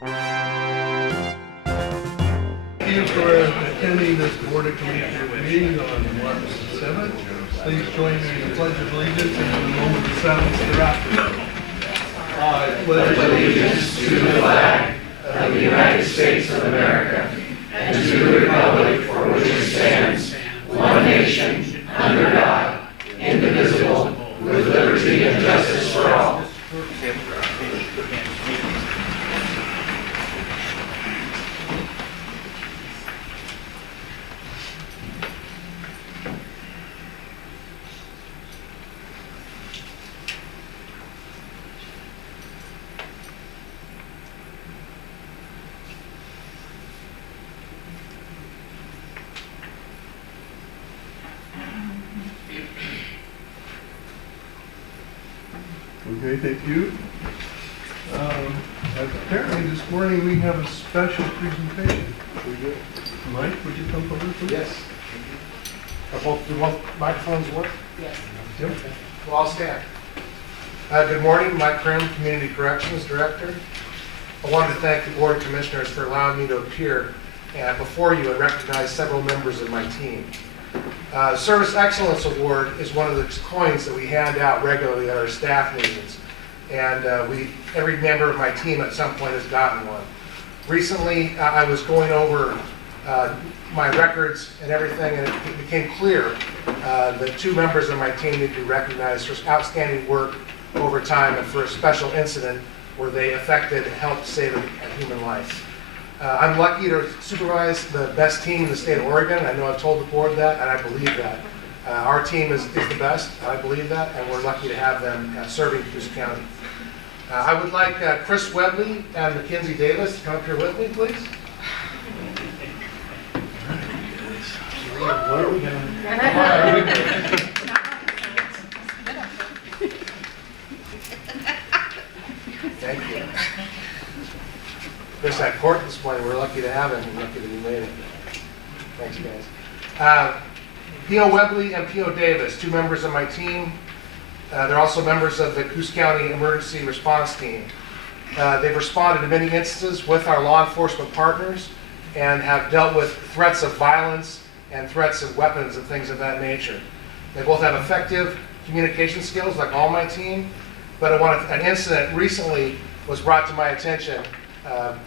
Thank you for attending this Board of Commissioners meeting on March 7th. Please join me in the Pledge of Allegiance and in a moment of silence thereafter. I pledge allegiance To the flag of the United States of America and to the republic for which it stands, one nation, under God, indivisible, with liberty and justice for all. Okay, thank you. Apparently this morning we have a special presentation. Mike, would you come forward, please? Yes. Do both microphones work? Yes. Yep. Well, I'll stand. Good morning, Mike Krim, Community Corrections Director. I wanted to thank the Board of Commissioners for allowing me to appear before you and recognize several members of my team. The Service Excellence Award is one of the coins that we hand out regularly at our staff meetings. And every member of my team at some point has gotten one. Recently, I was going over my records and everything, and it became clear that two members of my team need to be recognized for outstanding work over time and for a special incident where they affected and helped save a human life. I'm lucky to supervise the best team in the state of Oregon. I know I've told the board that, and I believe that. Our team is the best, I believe that, and we're lucky to have them serving Coos County. I would like Chris Webley and Mackenzie Davis to come up here with me, please. Thank you. Chris had court this morning. We're lucky to have him. We're lucky that he made it. Thanks, guys. P.O. Webley and P.O. Davis, two members of my team. They're also members of the Coos County Emergency Response Team. They've responded to many instances with our law enforcement partners and have dealt with threats of violence and threats of weapons and things of that nature. They both have effective communication skills like all my team, but an incident recently was brought to my attention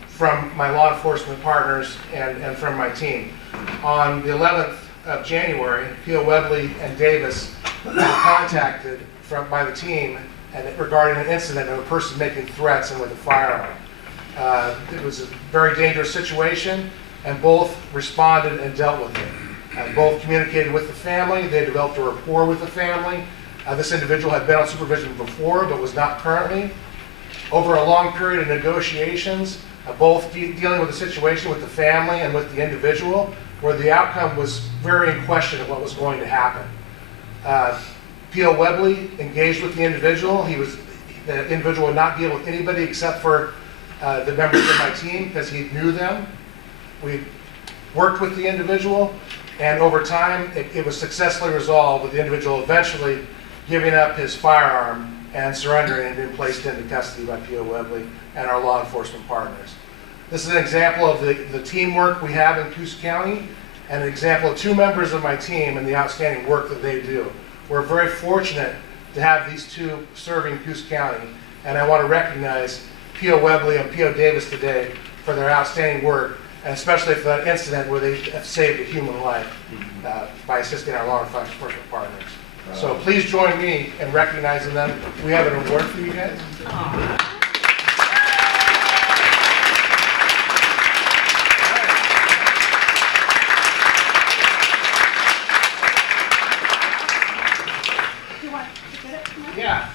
from my law enforcement partners and from my team. On the 11th of January, P.O. Webley and Davis were contacted by the team regarding an incident of a person making threats and with a firearm. It was a very dangerous situation, and both responded and dealt with it. Both communicated with the family. They developed a rapport with the family. This individual had been on supervision before, but was not currently. Over a long period of negotiations, both dealing with the situation with the family and with the individual, where the outcome was very in question of what was going to happen. P.O. Webley engaged with the individual. The individual would not deal with anybody except for the members of my team because he knew them. We worked with the individual, and over time it was successfully resolved with the individual eventually giving up his firearm and surrendering and being placed into custody by P.O. Webley and our law enforcement partners. This is an example of the teamwork we have in Coos County and an example of two members of my team and the outstanding work that they do. We're very fortunate to have these two serving Coos County, and I want to recognize P.O. Webley and P.O. Davis today for their outstanding work, and especially for that incident where they have saved a human life by assisting our law enforcement partners. So please join me in recognizing them. We have an award for you guys. You want to get it? Yeah.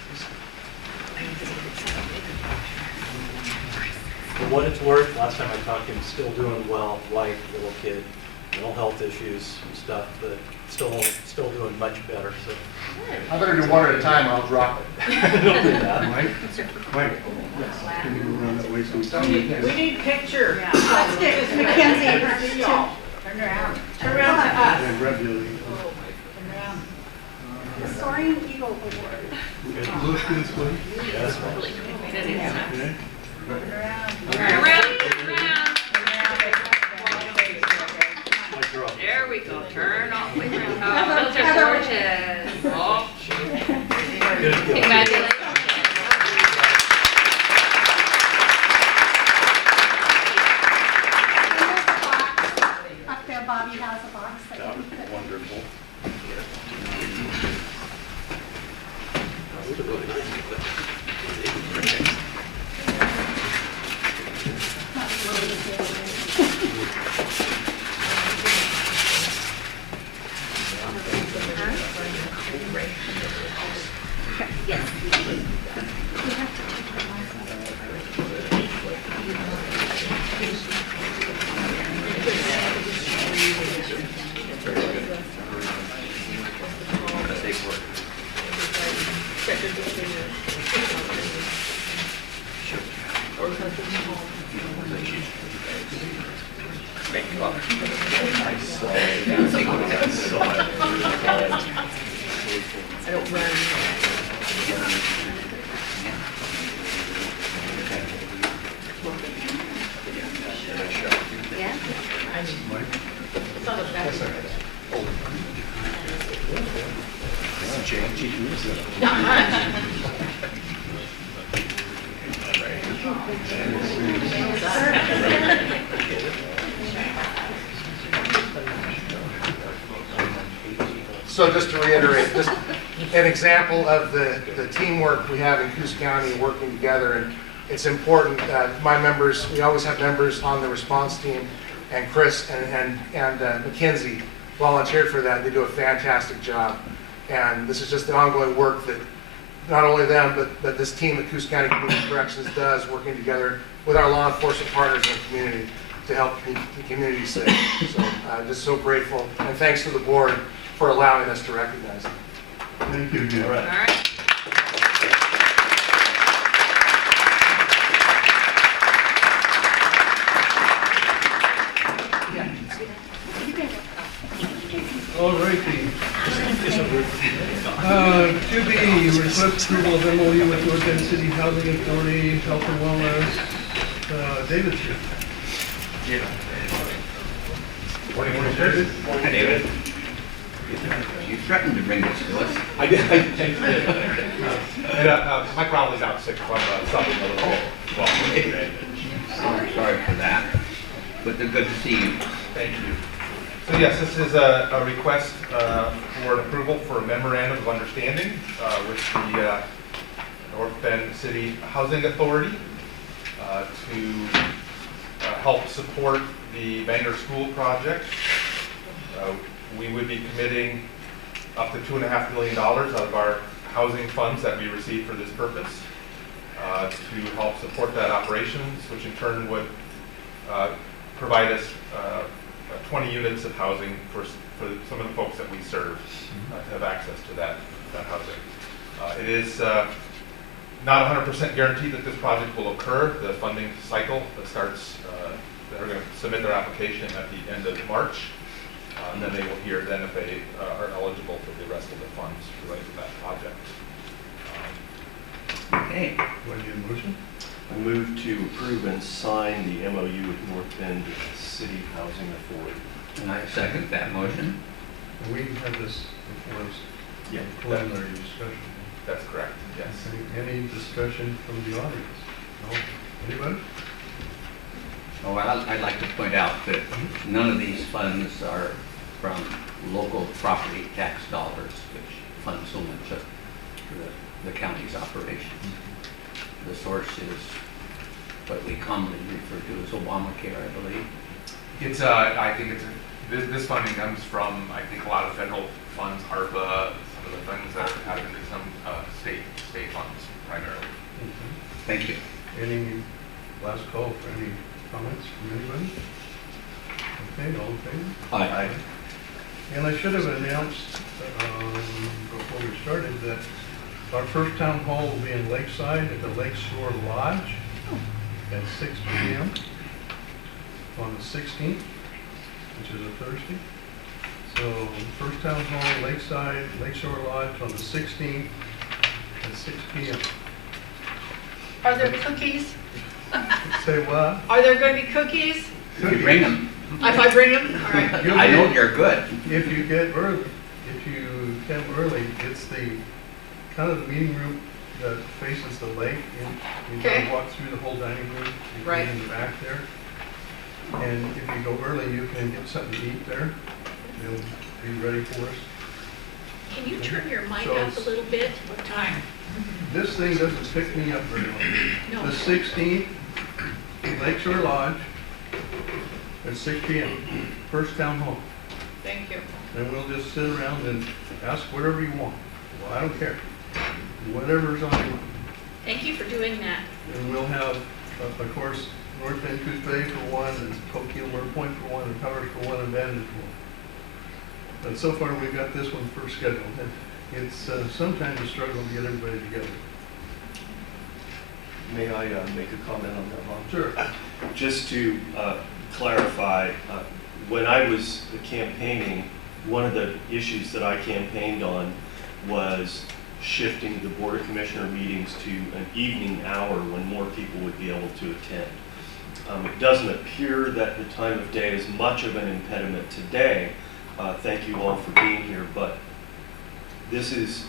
For what it's worth, last time I talked to him, still doing well, wife, little kid, mental health issues and stuff, but still doing much better. So I better do one at a time, I'll drop it. don't do that. Mike? Can you go around that way sometime? We need picture. Yeah. Let's get Mackenzie. Turn around. Turn around to us. And regularly. Turn around. The Soaring Eagle Award. Look this way. Yes. Okay. Turn around. Turn around. I don't run. Yeah? I mean, it's not a bad. Not much. So just to reiterate, just an example of the teamwork we have in Coos County working together, and it's important that my members, we always have members on the response team, and Chris and Mackenzie volunteered for that. They do a fantastic job. And this is just the ongoing work that not only them, but this team at Coos County Community Corrections does, working together with our law enforcement partners in the community to help keep the community safe. So just so grateful, and thanks to the board for allowing us to recognize them. Thank you, Jim. All right. All righty. 2B, request approval of MOU with North End City Housing Authority, Health and Wellness. David's here. David. Hi, David. You threatened to bring this to us. I did. And Mike Rowley's out sick from subbing a little bit. Well, today. Sorry for that, but they're good to see you. Thank you. So yes, this is a request for an approval for a memorandum of understanding with the North Bend City Housing Authority to help support the Bangor School project. We would be committing up to $2.5 million out of our housing funds that we receive for this purpose to help support that operations, which in turn would provide us 20 units of housing for some of the folks that we serve to have access to that housing. It is not 100% guaranteed that this project will occur. The funding cycle that starts, they're going to submit their application at the end of March. And then they will hear then if they are eligible for the rest of the funds related to that project. Okay. Want to get a motion? I move to approve and sign the MOU with North Bend City Housing Authority. And I second that motion. And we had this before us, Yeah, preliminary discussion. that's correct, yes. Any discussion from the audience? No? Anybody? Oh, well, I'd like to point out that none of these funds are from local property tax dollars, which fund so much of the county's operations. The source is what we commonly refer to as Obamacare, I believe. It's I think this funding comes from, I think, a lot of federal funds, ARPA, some of the things that have been some state funds primarily. Thank you. Any last call for any comments from anybody? Okay, all in favor? Aye. And I should have announced before we started that our first town hall will be in Lakeside at the Lake Shore Lodge at 6 p.m. on the 16th, which is a Thursday. So first town hall, Lakeside, Lake Shore Lodge on the 16th at 6 p.m. Are there cookies? Say what? Are there going to be cookies? If you bring them, If I bring them? All right. I know you're good. If you get early, if you come early, it's the kind of the meeting room that faces the lake. You Okay. can walk through the whole dining room. You can Right. in the back there. And if you go early, you can get something to eat there. They'll be ready for us. Can you turn your mic So up a it's- little bit? What time? This thing doesn't pick me up very much. No. The 16th Lakeshore Lodge at 6 p.m. First town hall. Thank you. And we'll just sit around and ask whatever you want. Well, I don't care. Whatever's on your mind. Thank you for doing that. And we'll have, of course, North Bend Coos Bay for one, and Coquitlam Point for one, and Powers for one, and Bandon for one. But so far, we've got this one first scheduled. And it's sometimes a struggle to get everybody together. May I make a comment on that, Bob? Sure. Just to clarify, when I was campaigning, one of the issues that I campaigned on was shifting the Board of Commissioner meetings to an evening hour when more people would be able to attend. It doesn't appear that the time of day is much of an impediment today. Thank you all for being here, but this is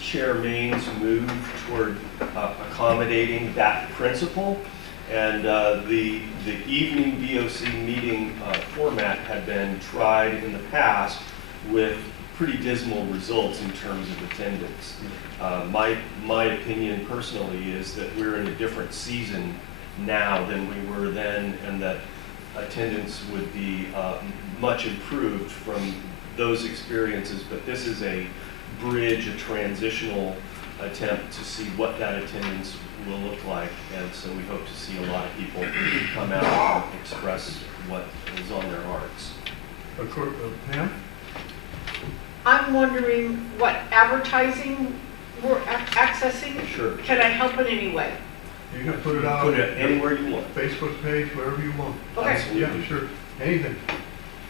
Chair Main's move toward accommodating that principle, and the evening BOC meeting format had been tried in the past with pretty dismal results in terms of attendance. My opinion personally is that we're in a different season now than we were then, and that attendance would be much improved from those experiences, but this is a bridge, a transitional attempt to see what that attendance will look like, and so we hope to see a lot of people come out and express what is on their hearts. Of course, Pam? I'm wondering what advertising we're accessing? Sure. Can I help in any way? You can put it out Put on it anywhere you want. Facebook page, wherever you want. Okay. Absolutely. Yeah, sure. Anything.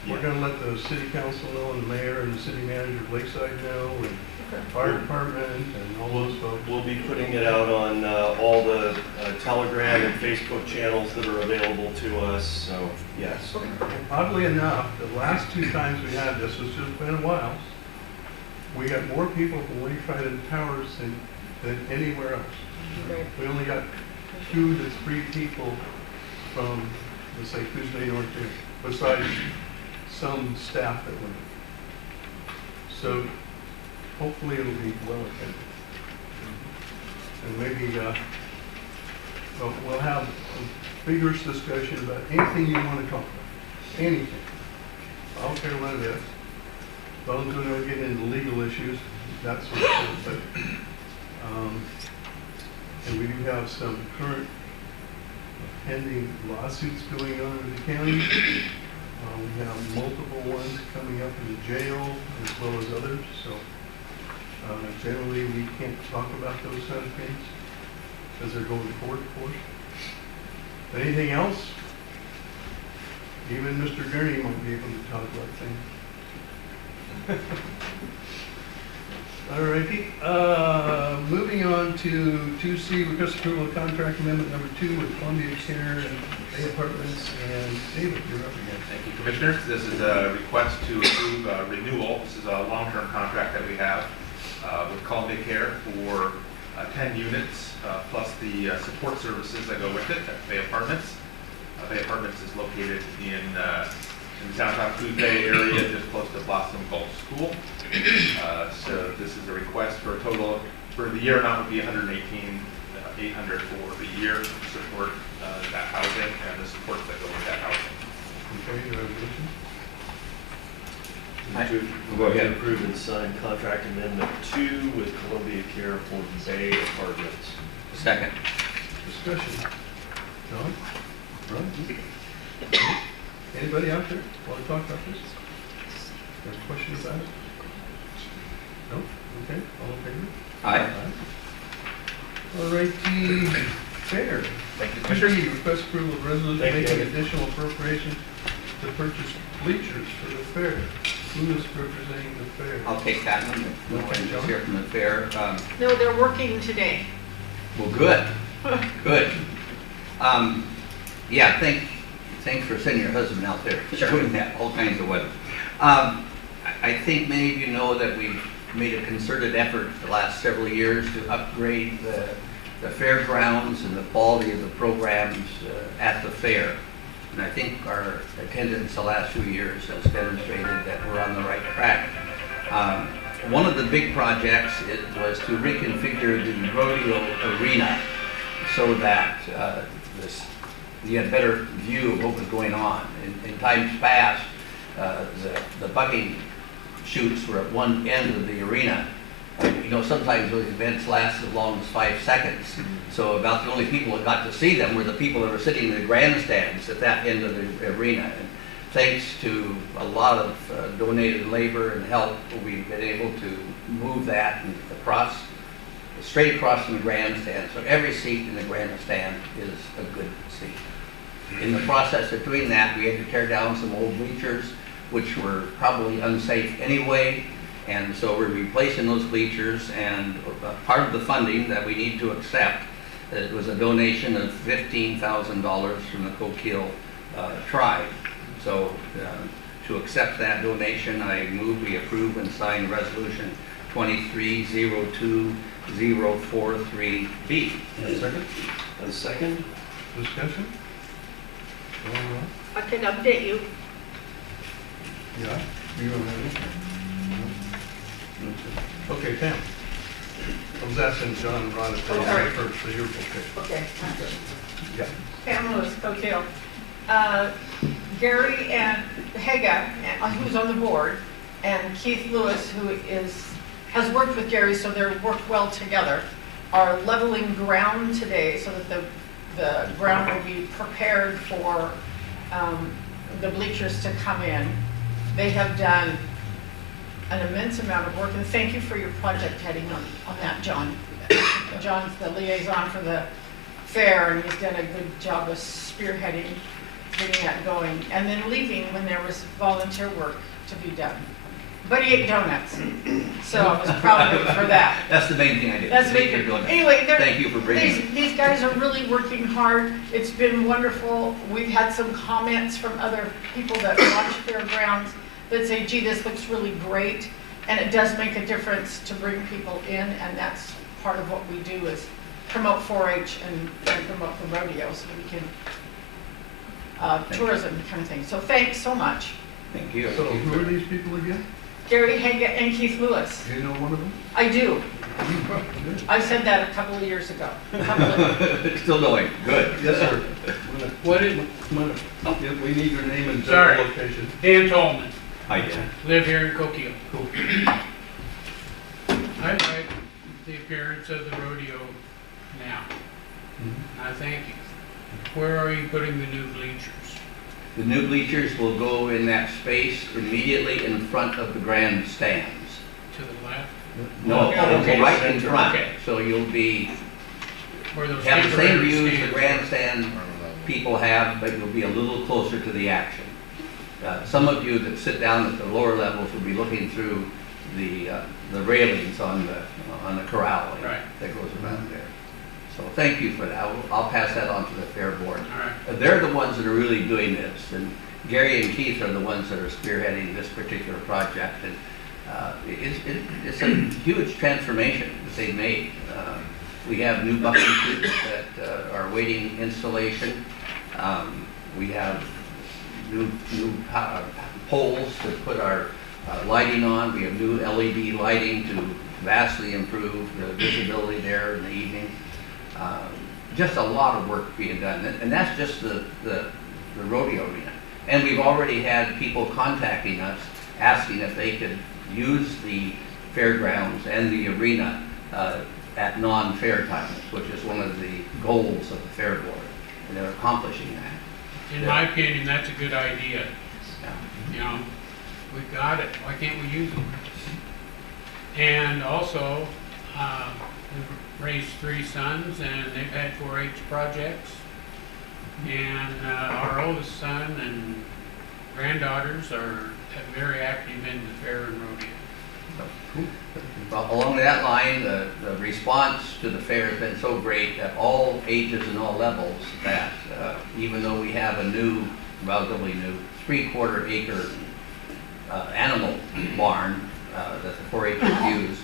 We're Yeah. gonna let the city council know, and the mayor and the city manager of Lakeside know, and Okay. fire department and all those folks. We'll be putting it out on all the Telegram and Facebook channels that are available to us, so yes. Oddly enough, the last two times we had this, it's just been a while, we got more people from Lakeside and Towers than anywhere else. Great. We only got 2 to 3 people from, let's say, Coos Bay North here, besides some staff that went. So hopefully it'll be well attended. And maybe we'll have a vigorous discussion about anything you want to talk about. Anything. I don't care what it is. As long as we don't get into legal issues, that sort of thing. But, and we do have some current pending lawsuits going on in the county. We have multiple ones coming up in the jail as well as others. So generally we can't talk about those kind of things because they're going to court, of course. But anything else? Even Mr. Gurney won't be able to talk about things. All righty. Moving on to 2C, request approval of contract amendment number 2 with Columbia Care and Bay Apartments. And David, you're up again. Thank you, Commissioners. This is a request to approve renewal. This is a long-term contract that we have with Columbia Care for 10 units, plus the support services that go with it at Bay Apartments. Bay Apartments is located in the downtown Coos Bay area, just close to Blossom Gulf School. So this is a request for a total, for the year amount would be $118,800 for the year to support that housing and the supports that go with that housing. Okay, your resolution? Go ahead. To approve and sign contract amendment 2 with Columbia Care for Bay Apartments. Second. Discussion. John? Ron? Anybody out there want to talk about this? Any questions about it? No? Okay, all in favor? Aye. All righty, fair. Thank you, 2D, Commissioners. request approval of resolution Thank you. making additional appropriation to purchase bleachers for the fair. Who is representing the fair? I'll take that one. No one Okay, is John? here from the fair. No, they're working today. Well, good, good. Yeah, thanks for sending your husband out there, Sure. doing that, all kinds of weather. I think many of you know that we've made a concerted effort the last several years to upgrade the fairgrounds and the quality of the programs at the fair. And I think our attendance the last few years has demonstrated that we're on the right track. One of the big projects was to reconfigure the rodeo arena so that you had a better view of what was going on. In times past, the bucking shoots were at one end of the arena. And, you know, sometimes those events last as long as 5 seconds. So about the only people that got to see them were the people that were sitting in the grandstands at that end of the arena. And thanks to a lot of donated labor and help, we've been able to move that across, straight across from the grandstand. So every seat in the grandstand is a good seat. In the process of doing that, we had to tear down some old bleachers, which were probably unsafe anyway. And so we're replacing those bleachers, and part of the funding that we need to accept, it was a donation of $15,000 from the Coquille tribe. So to accept that donation, I move we approve and sign resolution 2302043B. Second? A second? Discussion? All right. I can update you. Yeah, you don't have any? Okay, Pam. I was asking John and Ron if they Oh, were sorry. first, so you're okay. Okay. Yeah. Pam Lewis, Coquille. Gary and Hega, who's on the board, and Keith Lewis, who has worked with Gary, so they're worked well together, are leveling ground today so that the ground will be prepared for the bleachers to come in. They have done an immense amount of work, and thank you for your project heading on that, John. John's the liaison for the fair, and he's done a good job of spearheading, getting that going, and then leaving when there was volunteer work to be done. But he ate donuts, so I was proud of him for that. That's the main thing I did. That's Thank big. you for doing that. Anyway, Thank you for bringing it. these guys are really working hard. It's been wonderful. We've had some comments from other people that watch fairgrounds that say, gee, this looks really great. And it does make a difference to bring people in, and that's part of what we do is promote 4-H and promote the rodeo so we can, tourism kind of thing. So thanks so much. Thank you. So who are these people again? Gary Haga and Keith Lewis. Do you know one of them? I do. Good. I said that a couple of years ago. Still going, good. Yes, sir. What is, Yeah, we need your name and Sorry. general location. Dan Tolman, Hi, Dan. live here in Coquille. Cool. I like the appearance of the rodeo now. I thank you. Where are you putting the new bleachers? The new bleachers will go in that space immediately in front of the grandstands. To the left? No, Okay. it'll be right in front. Okay. So you'll be, Where those have the same temporary views the stands- grandstand people have, but you'll be a little closer to the action. Some of you that sit down at the lower levels will be looking through the railings on the corralling Right. that goes around there. So thank you for that. I'll pass that on to the fair board. All right. They're the ones that are really doing this, and Gary and Keith are the ones that are spearheading this particular project. And it's a huge transformation that they've made. We have new bucking shoots that are awaiting installation. We have new poles to put our lighting on. We have new LED lighting to vastly improve the visibility there in the evening. Just a lot of work being done, and that's just the rodeo arena. And we've already had people contacting us asking if they could use the fairgrounds and the arena at non-fair times, which is one of the goals of the fair board, and they're accomplishing that. In my opinion, that's a good idea. Yeah. You know, we've got it. Why can't we use it? And also, we've raised 3 sons, and they've had 4-H projects. And our oldest son and granddaughters are very active in the fair and rodeo. Well, along that line, the response to the fair has been so great at all ages and all levels that even though we have a new, relatively new, 3/4 acre animal barn that the 4-H'ers use,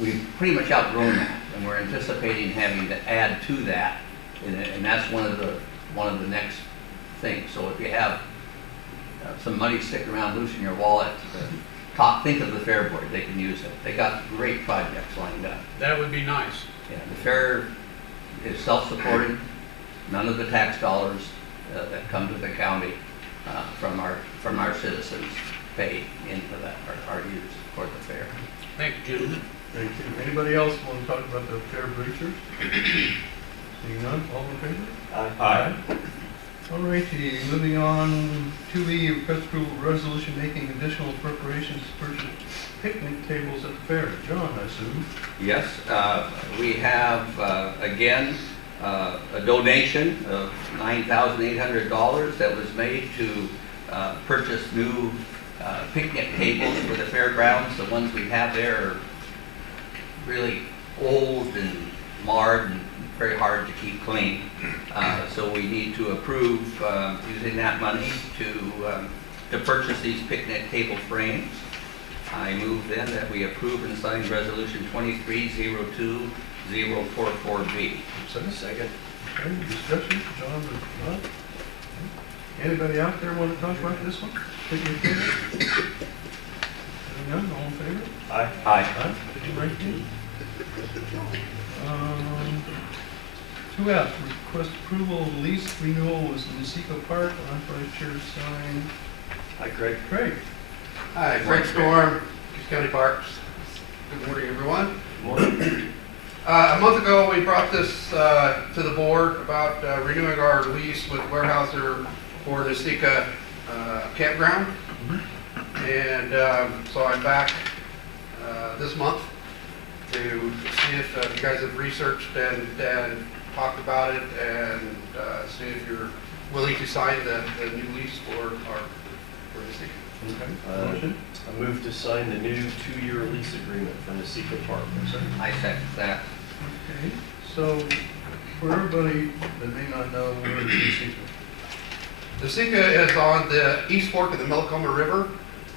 we've pretty much outgrown that, and we're anticipating having to add to that, and that's one of the next things. So if you have some money sticking around loose in your wallet, think of the fair board, they can use it. They got great projects lined up. That would be nice. Yeah, the fair is self-supporting, none of the tax dollars that come to the county from our citizens pay into that, our use for the fair. Thank you, gentlemen. Thank you. Anybody else want to talk about the fair bleachers? Seeing none, all in favor? Aye. All righty, moving on, 2E, request approval resolution making additional appropriations to purchase picnic tables at the fair. John, I assume? Yes, we have, again, a donation of $9,800 that was made to purchase new picnic tables for the fairgrounds. The ones we have there are really old and marred and very hard to keep clean. So we need to approve using that money to purchase these picnic table frames. I move then that we approve and sign resolution 2302044B. Second. Okay, discussion, John or not? Anybody out there want to talk about this one? Picnic table? Seeing none, all in favor? Aye. Aye. Right. 2F, request approval of lease renewal with Nasico Park, authorized chair to sign. Hi, Craig. Craig. Hi, Frank Storm, Coos County Parks. Good morning, everyone. Morning. A month ago, we brought this to the board about renewing our lease with Weyerhaeuser for the Nasica campground. And so I'm back this month to see if you guys have researched and talked about it and see if you're willing to sign the new lease for Nasica. Okay. I move to sign the new 2-year lease agreement for Nasico Park. I second that. Okay, so for everybody that may not know, where is Nasico? Nasica is on the east fork of the Millicoma River,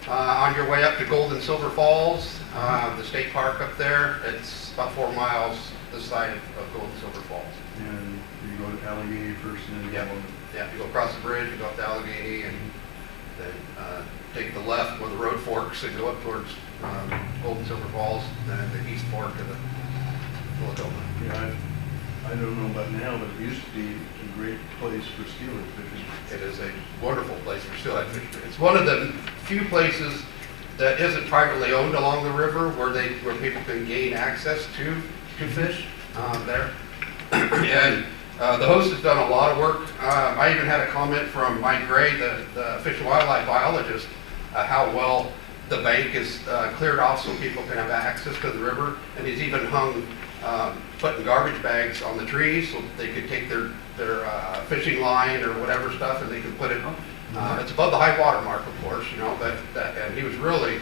on your way up to Gold and Silver Falls, the state park up there. It's about 4 miles this side of Gold and Silver Falls. And you go to Allegheny first and then you Yeah. go on. Yeah, you go across the bridge, you go up to Allegheny, and then take the left where the road forks and go up towards Gold and Silver Falls, then the east fork of the Millicoma. Yeah, I don't know about now, but it used to be a great place for steelhead fishing. It is a wonderful place for steelhead fishing. It's one of the few places that isn't privately owned along the river where people can gain access to fish there. And the host has done a lot of work. I even had a comment from Mike Gray, the Fish and Wildlife biologist, how well the bank is cleared off so people can have access to the river. And he's even hung putting garbage bags on the trees so they could take their fishing line or whatever stuff and they can put it, it's above the high water mark, of course, you know, and he was really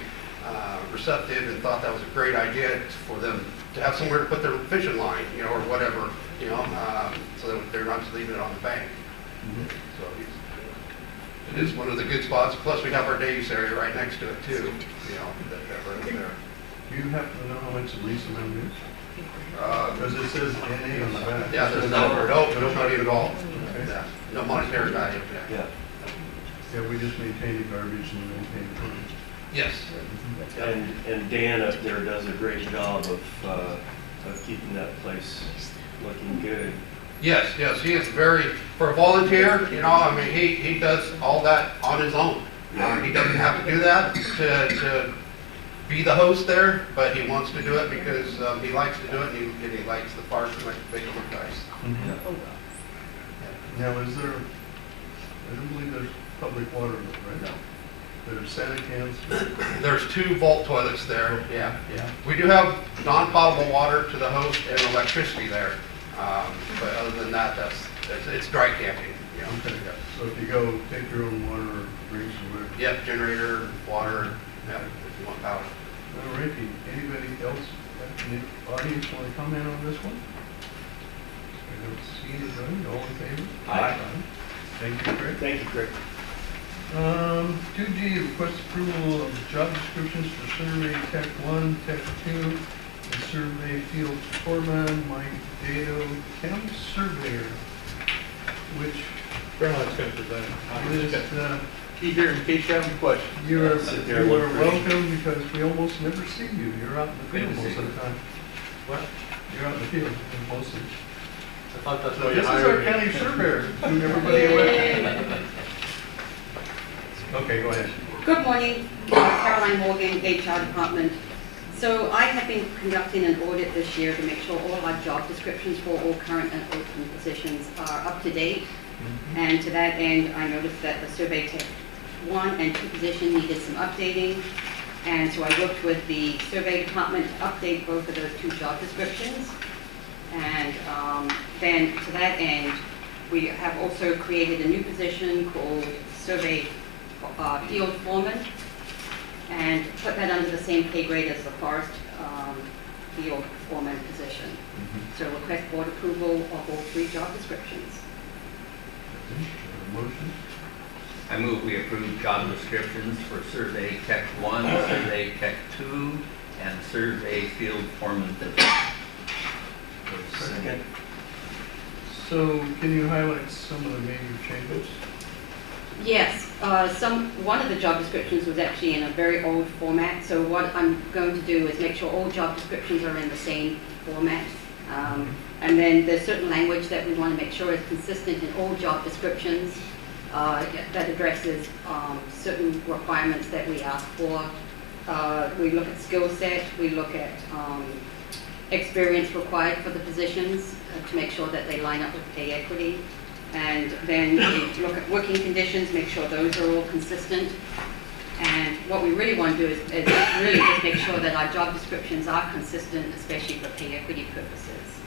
receptive and thought that was a great idea for them to have somewhere to put their fishing line, you know, or whatever, you know, so that they're not just leaving it on the bank. So it is one of the good spots. Plus, we have our day use area right next to it too, you know, that right there. Do you happen to know how much the lease amount is? Because it says NA on the back. Yeah, there's no money involved. Yeah, no monetary value. Yeah. Yeah, we just maintain the garbage and maintain the pond. Yes. And Dan up there does a great job of keeping that place looking good. Yes, he is for a volunteer, you know, I mean, he does all that on his own. He doesn't have to do that to be the host there, but he wants to do it because he likes to do it and he likes the park and likes to make it look nice. Now, I don't believe there's public water, right? No. There's Santa cans. There's 2 vault toilets there, yeah. We do have non-potable water to the host and electricity there. But other than that, it's dry camping, you know. Okay. So if you go, take your own water or drinks or whatever. Yep, generator, water, yeah, if you want power. All righty. Anybody else in the audience want to comment on this one? I don't see anybody. All in favor? Aye. Thank you, Craig. Thank you, Craig. 2G, request approval of job descriptions for survey tech 1, tech 2, and survey field foreman, Mike Dado, county surveyor, which Bernard's going to present it. is, Be here in case you have any questions. you are Sit there and look pretty. welcome because we almost never see you. You're out in the field most of the time. What? You're out in the field mostly. I thought that's So why you this is our hired me. county surveyor, doing everybody away. Okay, go ahead. Good morning, Caroline Morgan, HR Department. So I have been conducting an audit this year to make sure all our job descriptions for all current and open positions are up to date. And to that end, I noticed that the survey tech 1 and 2 position needed some updating. And so I worked with the survey department to update both of those 2 job descriptions. And then to that end, we have also created a new position called survey field foreman, and put that under the same pay grade as the forest field foreman position. So request board approval of all 3 job descriptions. Motion? I move we approve job descriptions for Survey Tech 1, Survey Tech 2, and Survey Field Foreman position. Second. So can you highlight some of the major changes? Yes, one of the job descriptions was actually in a very old format, so what I'm going to do is make sure all job descriptions are in the same format. And then there's certain language that we want to make sure is consistent in all job descriptions that addresses certain requirements that we ask for. We look at skill set, we look at experience required for the positions to make sure that they line up with pay equity. And then we look at working conditions, make sure those are all consistent. And what we really want to do is really just make sure that our job descriptions are consistent, especially for pay equity purposes.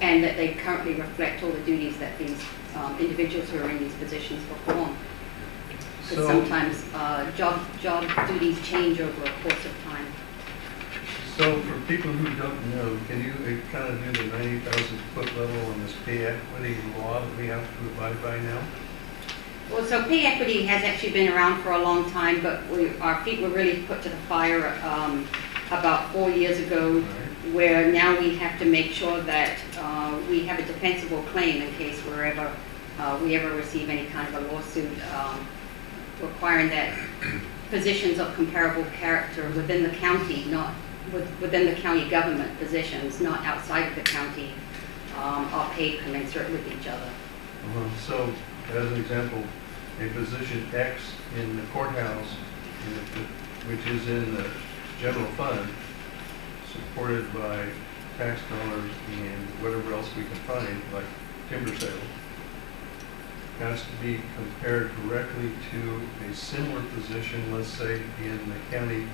And that they currently reflect all the duties that these individuals who are in these positions perform. Because sometimes job duties change over a course of time. So for people who don't know, can you kind of do the 90,000 foot level on this pay equity law that we have to abide by now? Well, so pay equity has actually been around for a long time, but our feet were really put to the fire about 4 years ago, where now we have to make sure that we have a defensible claim in case we ever receive any kind of a lawsuit requiring that positions of comparable character within the county, not within the county government positions, not outside of the county, are paid commensurate with each other. So, as an example, a position X in the courthouse, which is in the general fund, supported by tax dollars and whatever else we can find, like timber sales, has to be compared directly to a similar position, let's say, in the county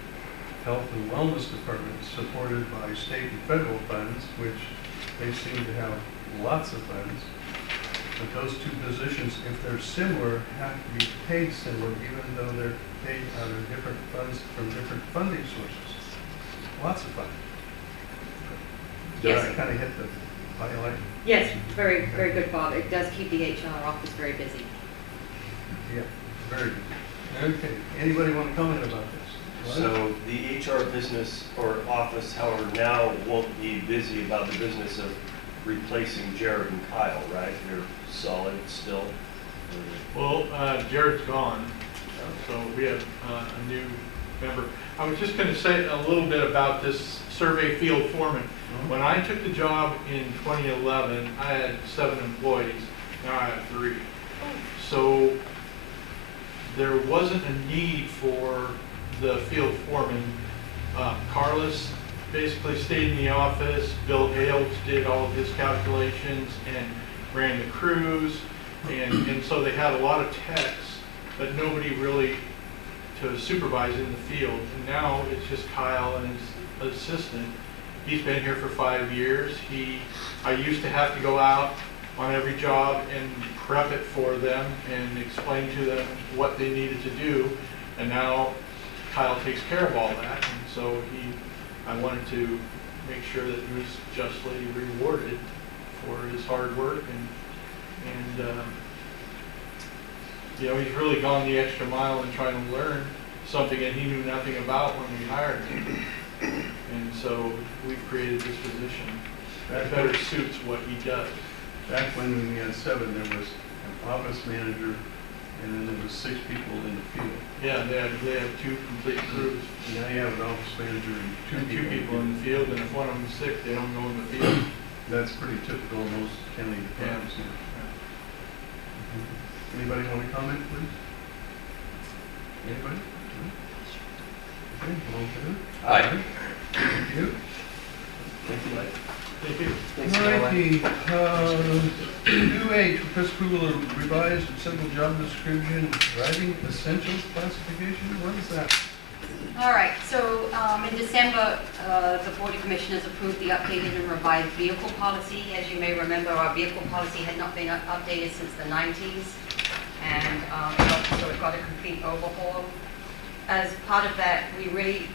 Health and Wellness Department, supported by state and federal funds, which they seem to have lots of funds. But those 2 positions, if they're similar, have to be paid similar, even though they're paid out of different funds from different funding sources. Lots of funding. Did Yes. I kind of hit the highlight? Yes, very, very good, Bob. It does keep the HR office very busy. Yeah, very good. Okay, anybody want to comment about this? So the HR business or office, however, now won't be busy about the business of replacing Jared and Kyle, right? They're solid still. Well, Jared's gone, so we have a new member. I was just going to say a little bit about this survey field foreman. When I took the job in 2011, I had 7 employees. Now I have 3. So there wasn't a need for the field foreman. Carlos basically stayed in the office. Bill Hales did all of his calculations and ran the crews. And so they had a lot of techs, but nobody really to supervise in the field. And now it's just Kyle and his assistant. He's been here for 5 years. I used to have to go out on every job and prep it for them and explain to them what they needed to do. And now Kyle takes care of all that. And so I wanted to make sure that he was justly rewarded for his hard work. And you know, he's really gone the extra mile in trying to learn something that he knew nothing about when we hired him. And so we've created this position that better suits what he does. Back when we had 7, there was an office manager, and then there was 6 people in the field. Yeah, they have 2 complete crews. Now you have an office manager and 2 2 people in the field, and if one of them's sick, they don't go in the field. That's pretty typical in most county departments. Yeah. Anybody want to comment, please? Anybody? No? Okay, all in favor? Aye. Thank you. Thank you, Mike. Thank you. Alrighty, 2H, request approval of revised simple job description, driving essentials classification, what is that? All right, so in December, the Board of Commissioners approved the updated and revised vehicle policy. As you may remember, our vehicle policy had not been updated since the 90s, and so it got a complete overhaul. As part of that, we really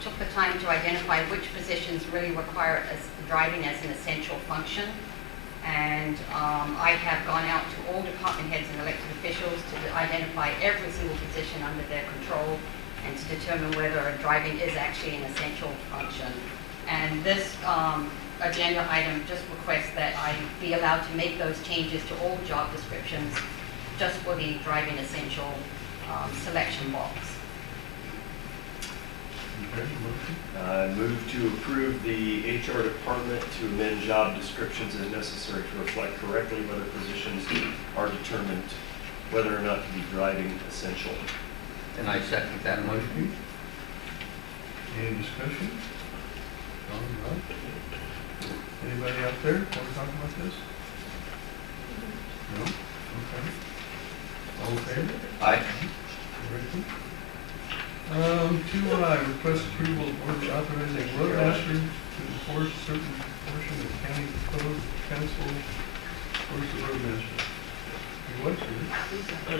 took the time to identify which positions really require driving as an essential function. And I have gone out to all department heads and elected officials to identify every single position under their control and to determine whether driving is actually an essential function. And this agenda item just requests that I be allowed to make those changes to all job descriptions just for the driving essential selection box. Okay, motion. Move to approve the HR department to amend job descriptions as necessary to reflect correctly whether positions are determined whether or not to be driving essential. And I second that motion. Any discussion? All right. Anybody out there want to talk about this? No? Okay. All in favor? Aye. Alrighty. 2I, request approval of order authorizing roadmaster to enforce certain portion of county code council enforce the roadmaster. You what, sir? Oh,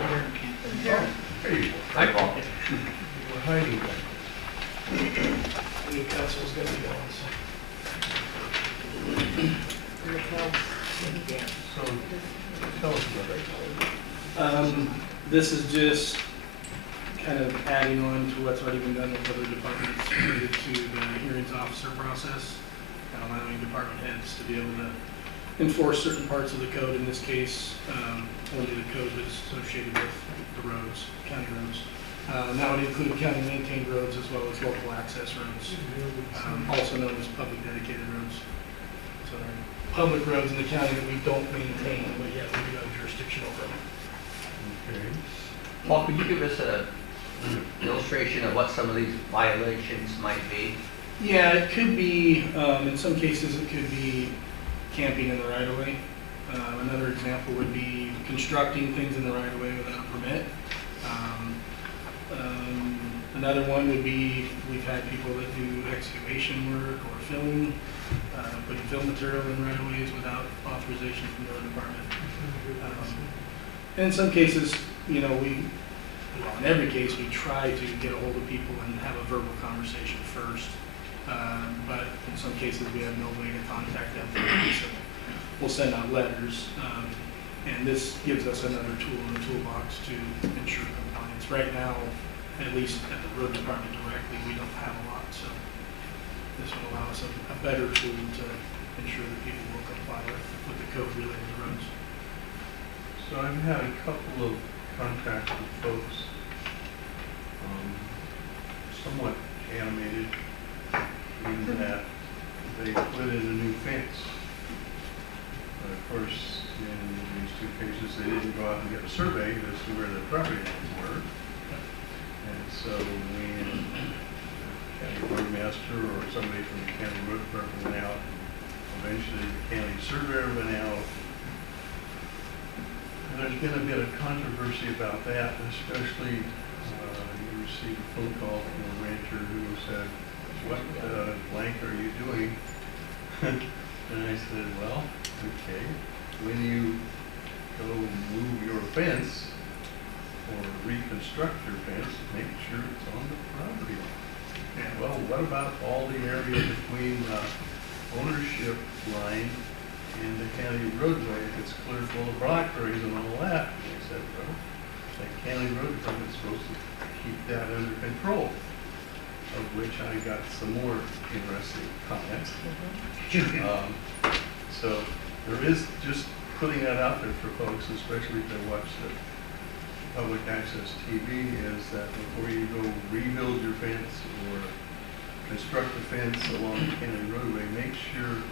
there you are. Hi, Paul. You were hiding back. New council's gonna be on, So, tell us about it. This is just kind of adding on to what's already been done with other departments related to the hearings officer process, and allowing department heads to be able to enforce certain parts of the code, in this case, only the code that's associated with the roads, county roads. That would include county maintained roads as well as local access roads, also known as public dedicated roads. So they're public roads in the county that we don't maintain, but yet we do have jurisdiction over them. Okay. Paul, could you give us an illustration of what some of these violations might be? Yeah, it could be, in some cases, it could be camping in the right of way. Another example would be constructing things in the right of way without a permit. Another one would be, we've had people that do excavation work or filling, putting fill material in right of ways without authorization from the road department. And in some cases, you know, well, in every case, we try to get a hold of people and have a verbal conversation first. But in some cases, we have no way to contact them. So we'll send out letters. And this gives us another tool in the toolbox to ensure compliance. Right now, at least at the road department directly, we don't have a lot. So this will allow us a better tool to ensure that people will comply with the code related to roads. So I've had a couple of contacts with folks, somewhat animated in that they put in a new fence. But of course, in these two cases, they didn't go out and get a survey as to where the property lines were. And so when the county roadmaster or somebody from the county road department went out, and eventually the county surveyor went out. There's been a bit of controversy about that, especially you received a phone call from a rancher who said, what blank are you doing? And I said, well, okay, when you go move your fence or reconstruct your fence, make sure it's on the property line. And well, what about all the area between ownership line and the county roadway, if it's clear full of blackberries and all that? And they said, well, the county road department's supposed to keep that under control, of which I got some more interesting comments. So there is just putting that out there for folks, especially if they watch the public access TV, is that before you go rebuild your fence or construct a fence along the county roadway, make sure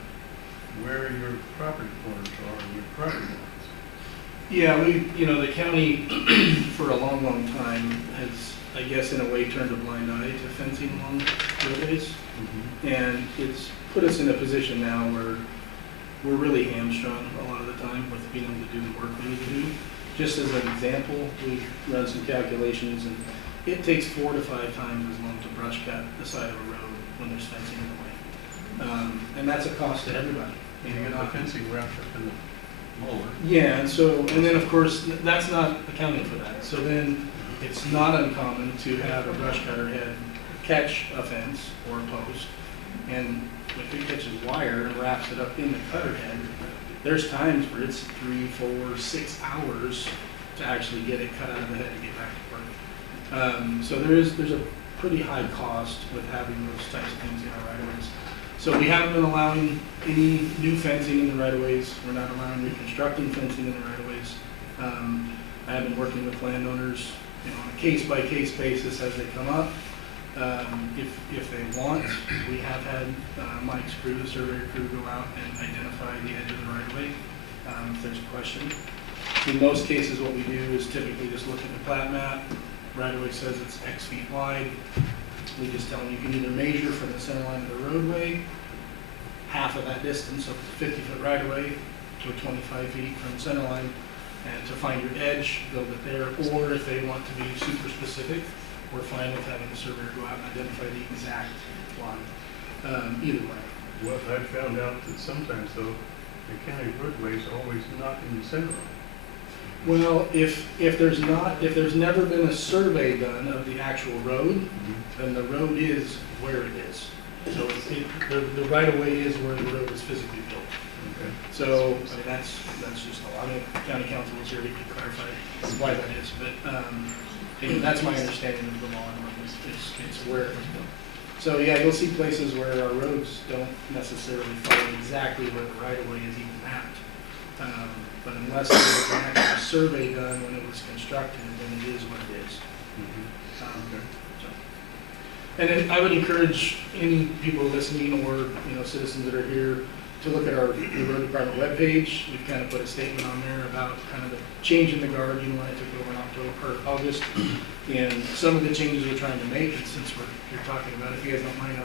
where your property corners are and your property lines. Yeah, the county for a long, long time has I guess in a way, turned a blind eye to fencing along roadways. And it's put us in a position now where we're really hamstrung a lot of the time with being able to do the work we need to do. Just as an example, we run some calculations, and it takes 4 to 5 times as long to brush cut the side of a road when there's fencing in the way. And that's a cost to everybody. You got the fencing wrapped up in the mower. Yeah, and then of course, that's not accounting for that. So then it's not uncommon to have a brush cutter head catch a fence or a post, and if it catches wire and wraps it up in the cutter head, there's times where it's 3, 4, 6 hours to actually get it cut out of the head to get back to work. So there's a pretty high cost with having those types of things in our right of ways. So we haven't been allowing any new fencing in the right of ways. We're not allowing reconstructing fencing in the right of ways. I have been working with landowners, on a case-by-case basis as they come up. If they want, we have had Mike's crew, the surveyor crew, go out and identify the edge of the right of way if there's a question. In most cases, what we do is typically just look at the plat map. Right of way says it's X feet wide. We just tell them you can either measure from the center line of the roadway, half of that distance, so it's a 50-foot right of way, to 25 feet from the center line, and to find your edge, build it there. Or if they want to be super specific, we're fine with having the surveyor go out and identify the exact line. Either way. Well, I've found out that sometimes though, the county roadways are always not in the center line. Well, if there's never been a survey done of the actual road, then the road is where it is. So the right of way is where the road is physically built. Okay. So I mean, that's just a lot. I mean, county council was here to clarify why that is, but that's my understanding of the law and ordinance. It's where it was built. So yeah, you'll see places where our roads don't necessarily follow exactly where the right of way is even mapped. But unless there was an actual survey done when it was constructed, then it is what it is. And then I would encourage any people listening or citizens that are here to look at our road department webpage. We've kind of put a statement on there about kind of the change in the guard when I took over in October or August, and some of the changes we're trying to make. And since you're talking about it, if you guys don't mind,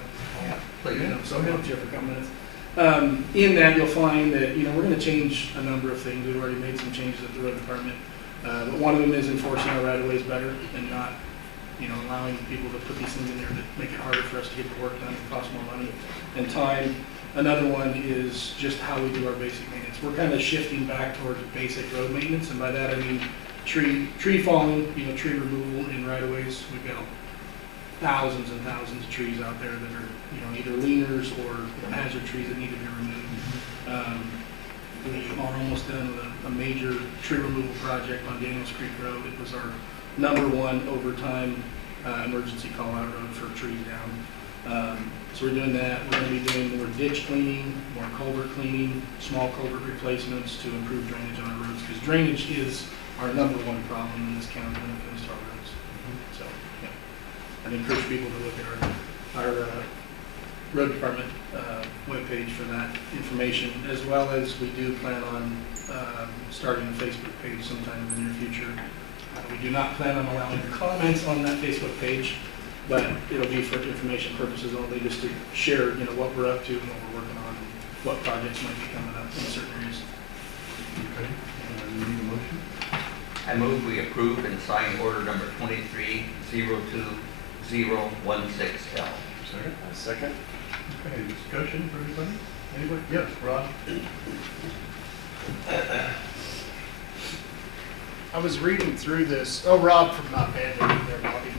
so I'll here for a couple minutes. In that, you'll find that we're going to change a number of things. We've already made some changes at the road department, but one of them is enforcing our right of ways better and not allowing people to put these things in there that make it harder for us to get the work done and cost more money and time. Another one is just how we do our basic maintenance. We're kind of shifting back towards basic road maintenance, and by that I mean tree falling, tree removal in right of ways. We've got thousands and thousands of trees out there that are either leaners or hazard trees that need to be removed. We are almost done with a major tree removal project on Daniels Creek Road. It was our #1 overtime emergency call-out road for trees down. So we're doing that. We're going to be doing more ditch cleaning, more culvert cleaning, small culvert replacements to improve drainage on our roads, because drainage is our #1 problem in this county when it comes to our roads. So yeah, I'd encourage people to look at our road department webpage for that information, as well as we do plan on starting a Facebook page sometime in the near future. We do not plan on allowing comments on that Facebook page, but it'll be for information purposes only, just to share, what we're up to and what we're working on, and what projects might be coming up in certain areas. Okay. You need a motion? I move we approve and sign order number 2302016L. Second? Second. Okay, discussion for anybody? Anybody? Yes, Rob? I was reading through this. Oh, Rob from Bandit there, Bobby.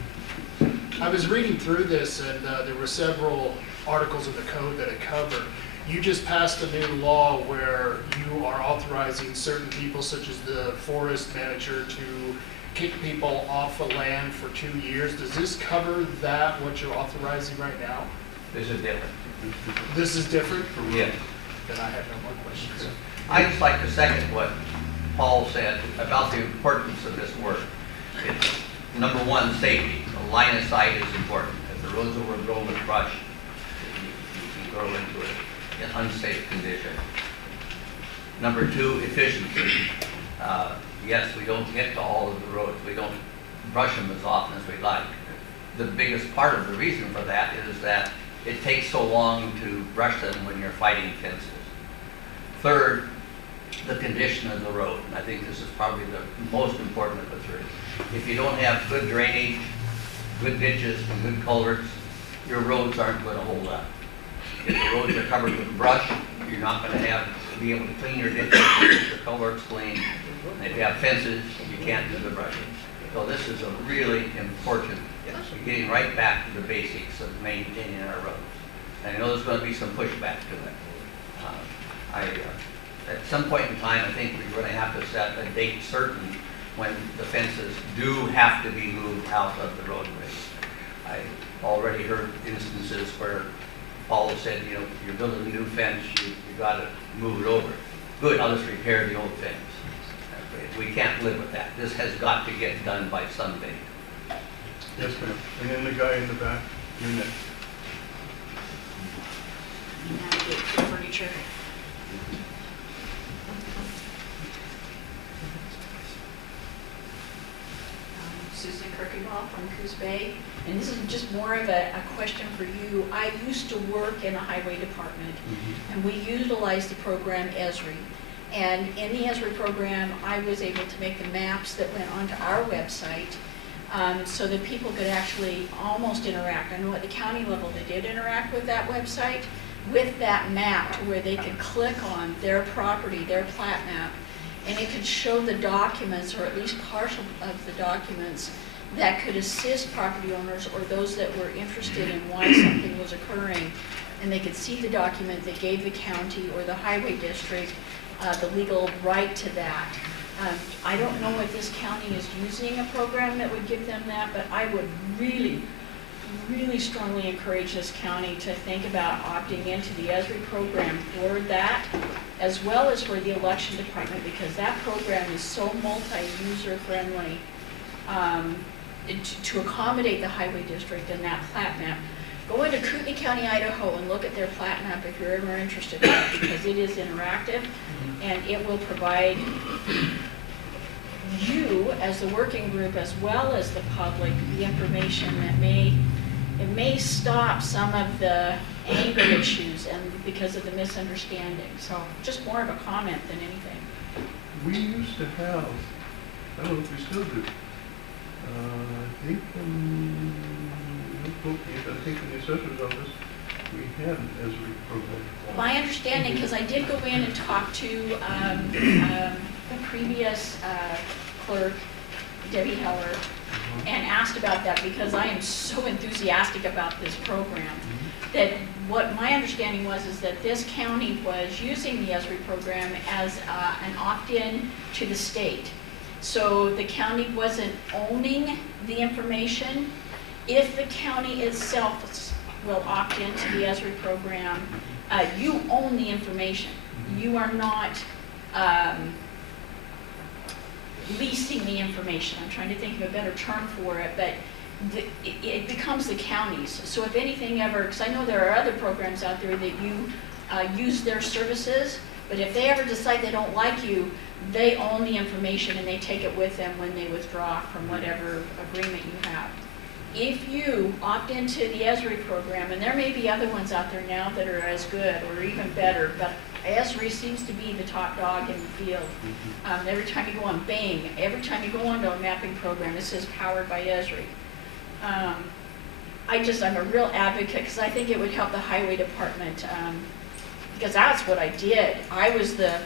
I was reading through this, and there were several articles in the code that it covered. You just passed a new law where you are authorizing certain people, such as the forest manager, to kick people off of land for 2 years. Does this cover that, what you're authorizing right now? This is different. This is different? Yes. Then I have no more questions. I'd just like to second what Paul said about the importance of this work. It's #1, safety. The line of sight is important. If the road's overgrown with brush, you can go into an unsafe condition. #2, efficiency. Yes, we don't get to all of the roads. We don't brush them as often as we'd like. The biggest part of the reason for that is that it takes so long to brush them when you're fighting fences. Third, the condition of the road. And I think this is probably the most important of the three. If you don't have good drainage, good ditches, and good culverts, your roads aren't going to hold up. If the roads are covered with brush, you're not going to be able to clean your ditches, keep the culverts clean. And if you have fences, you can't do the brushing. So this is a really important, getting right back to the basics of maintaining our roads. And I know there's going to be some pushback to it. At some point in time, I think we're going to have to set a date certain when the fences do have to be moved out of the roadways. I already heard instances where Paul said, you know, you're building a new fence, you got to move it over. Good, I'll just repair the old fence. We can't live with that. This has got to get done by some date. Yes, ma'am. And then the guy in the back, you're next. Navigate the furniture. Susan Kirkendall from Coos Bay, and this is just more of a question for you. I used to work in a highway department, and we utilized the program Esri. And in the Esri program, I was able to make the maps that went onto our website so that people could actually almost interact. I know at the county level they did interact with that website, with that map to where they could click on their property, their plat map, and it could show the documents, or at least partial of the documents, that could assist property owners or those that were interested in why something was occurring. And they could see the document that gave the county or the highway district the legal right to that. I don't know if this county is using a program that would give them that, but I would really, really strongly encourage this county to think about opting into the Esri program for that, as well as for the election department, because that program is so multi-user friendly to accommodate the highway district and that plat map. Go into Kootenai County, Idaho, and look at their plat map if you're ever interested in it, because it is interactive and it will provide you as the working group as well as the public the information that may stop some of the anger issues and because of the misunderstanding. So just more of a comment than anything. We used to have, I don't know if we still do, I think in the assessor's office, we had an Esri program. My understanding, because I did go in and talk to the previous clerk, Debbie Heller, and asked about that because I am so enthusiastic about this program. That what my understanding was is that this county was using the Esri program as an opt-in to the state. So the county wasn't owning the information. If the county itself will opt into the Esri program, you own the information. You are not leasing the information. I'm trying to think of a better term for it, but it becomes the county's. So if anything ever, because I know there are other programs out there that you use their services, but if they ever decide they don't like you, they own the information and they take it with them when they withdraw from whatever agreement you have. If you opt into the Esri program, and there may be other ones out there now that are as good or even better, but Esri seems to be the top dog in the field. Every time you go on Bing, every time you go onto a mapping program, it says powered by Esri. I'm a real advocate because I think it would help the highway department because that's what I did. I was the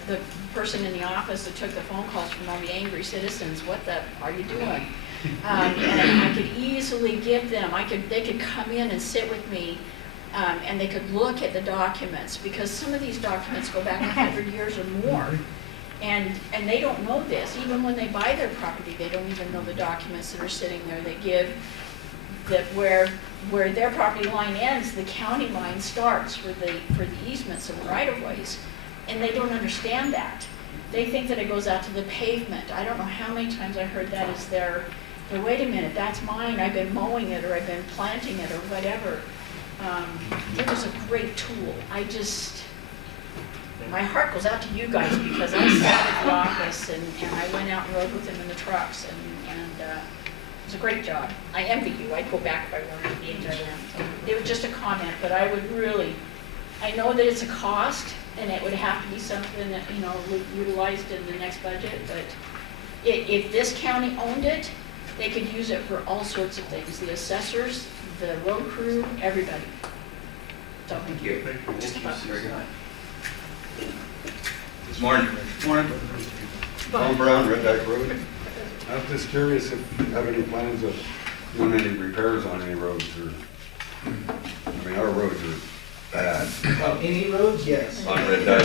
person in the office that took the phone calls from all the angry citizens. What the are you doing? And I could easily give them, they could come in and sit with me and they could look at the documents because some of these documents go back 100 years or more. And they don't know this. Even when they buy their property, they don't even know the documents that are sitting there. They give that where their property line ends, the county line starts for the easements and right-of-ways. And they don't understand that. They think that it goes out to the pavement. I don't know how many times I heard that as their wait a minute, that's mine, I've been mowing it or I've been planting it or whatever. It was a great tool. My heart goes out to you guys because I sat at the office and I went out and rode with them in the trucks and It's a great job. I envy you. I'd go back if I wanted to be in there. So it was just a comment, but I would really, I know that it's a cost, and it would have to be something that, you know, utilized in the next budget, but if this county owned it, they could use it for all sorts of things. The assessors, the road crew, everybody. So, Thank you. just a thought. Morning. Morning. Tom Brown, Red Dyke Road. I'm just curious if you have any plans of doing any repairs on any roads or, I mean, our roads are bad. Any roads? Yes. On Red Dyke.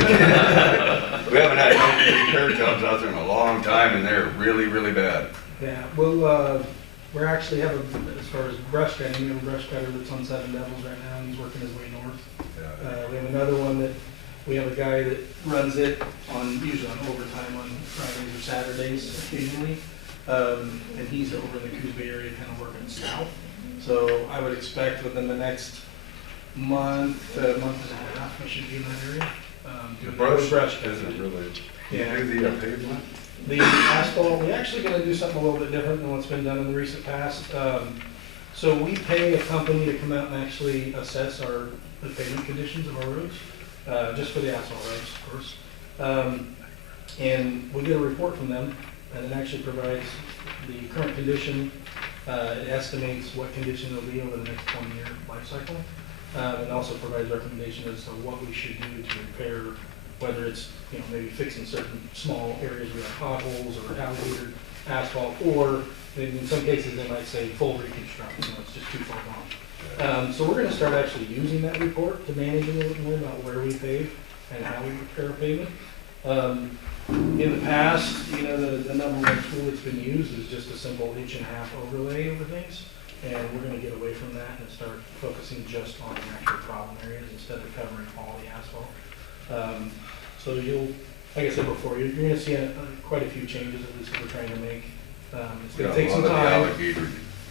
We haven't had no repair jobs out there in a long time and they're really, really bad. Yeah, well, we're actually have as far as brush cutting, we have a brush cutter that's on Seven Devils right now, and he's working his way north. We have another one that, we have a guy that runs it usually on overtime on Fridays or Saturdays occasionally. And he's over in the Coos Bay area kind of working south. So I would expect within the next month and a half, I should be in that area. The brush isn't really, yeah. you do the pavement? The asphalt, we're actually going to do something a little bit different than what's been done in the recent past. So we pay a company to come out and actually assess the pavement conditions of our roads, just for the asphalt roads, of course. And we get a report from them, and it actually provides the current condition. It estimates what condition it'll be over the next 20-year life cycle. And also provides recommendation as to what we should do to repair, whether it's, you know, maybe fixing certain small areas where we have potholes or alligator asphalt, or maybe in some cases they might say full reconstruction, you know, it's just too far gone. So we're going to start actually using that report to manage a little bit more about where we pave and how we repair pavement. In the past, you know, the number one tool that's been used is just a simple inch-and-a-half overlay over things, and we're going to get away from that and start focusing just on the actual problem areas instead of covering all the asphalt. So you'll, like I said before, you're going to see quite a few changes, at least that we're trying to make. It's going to take some time.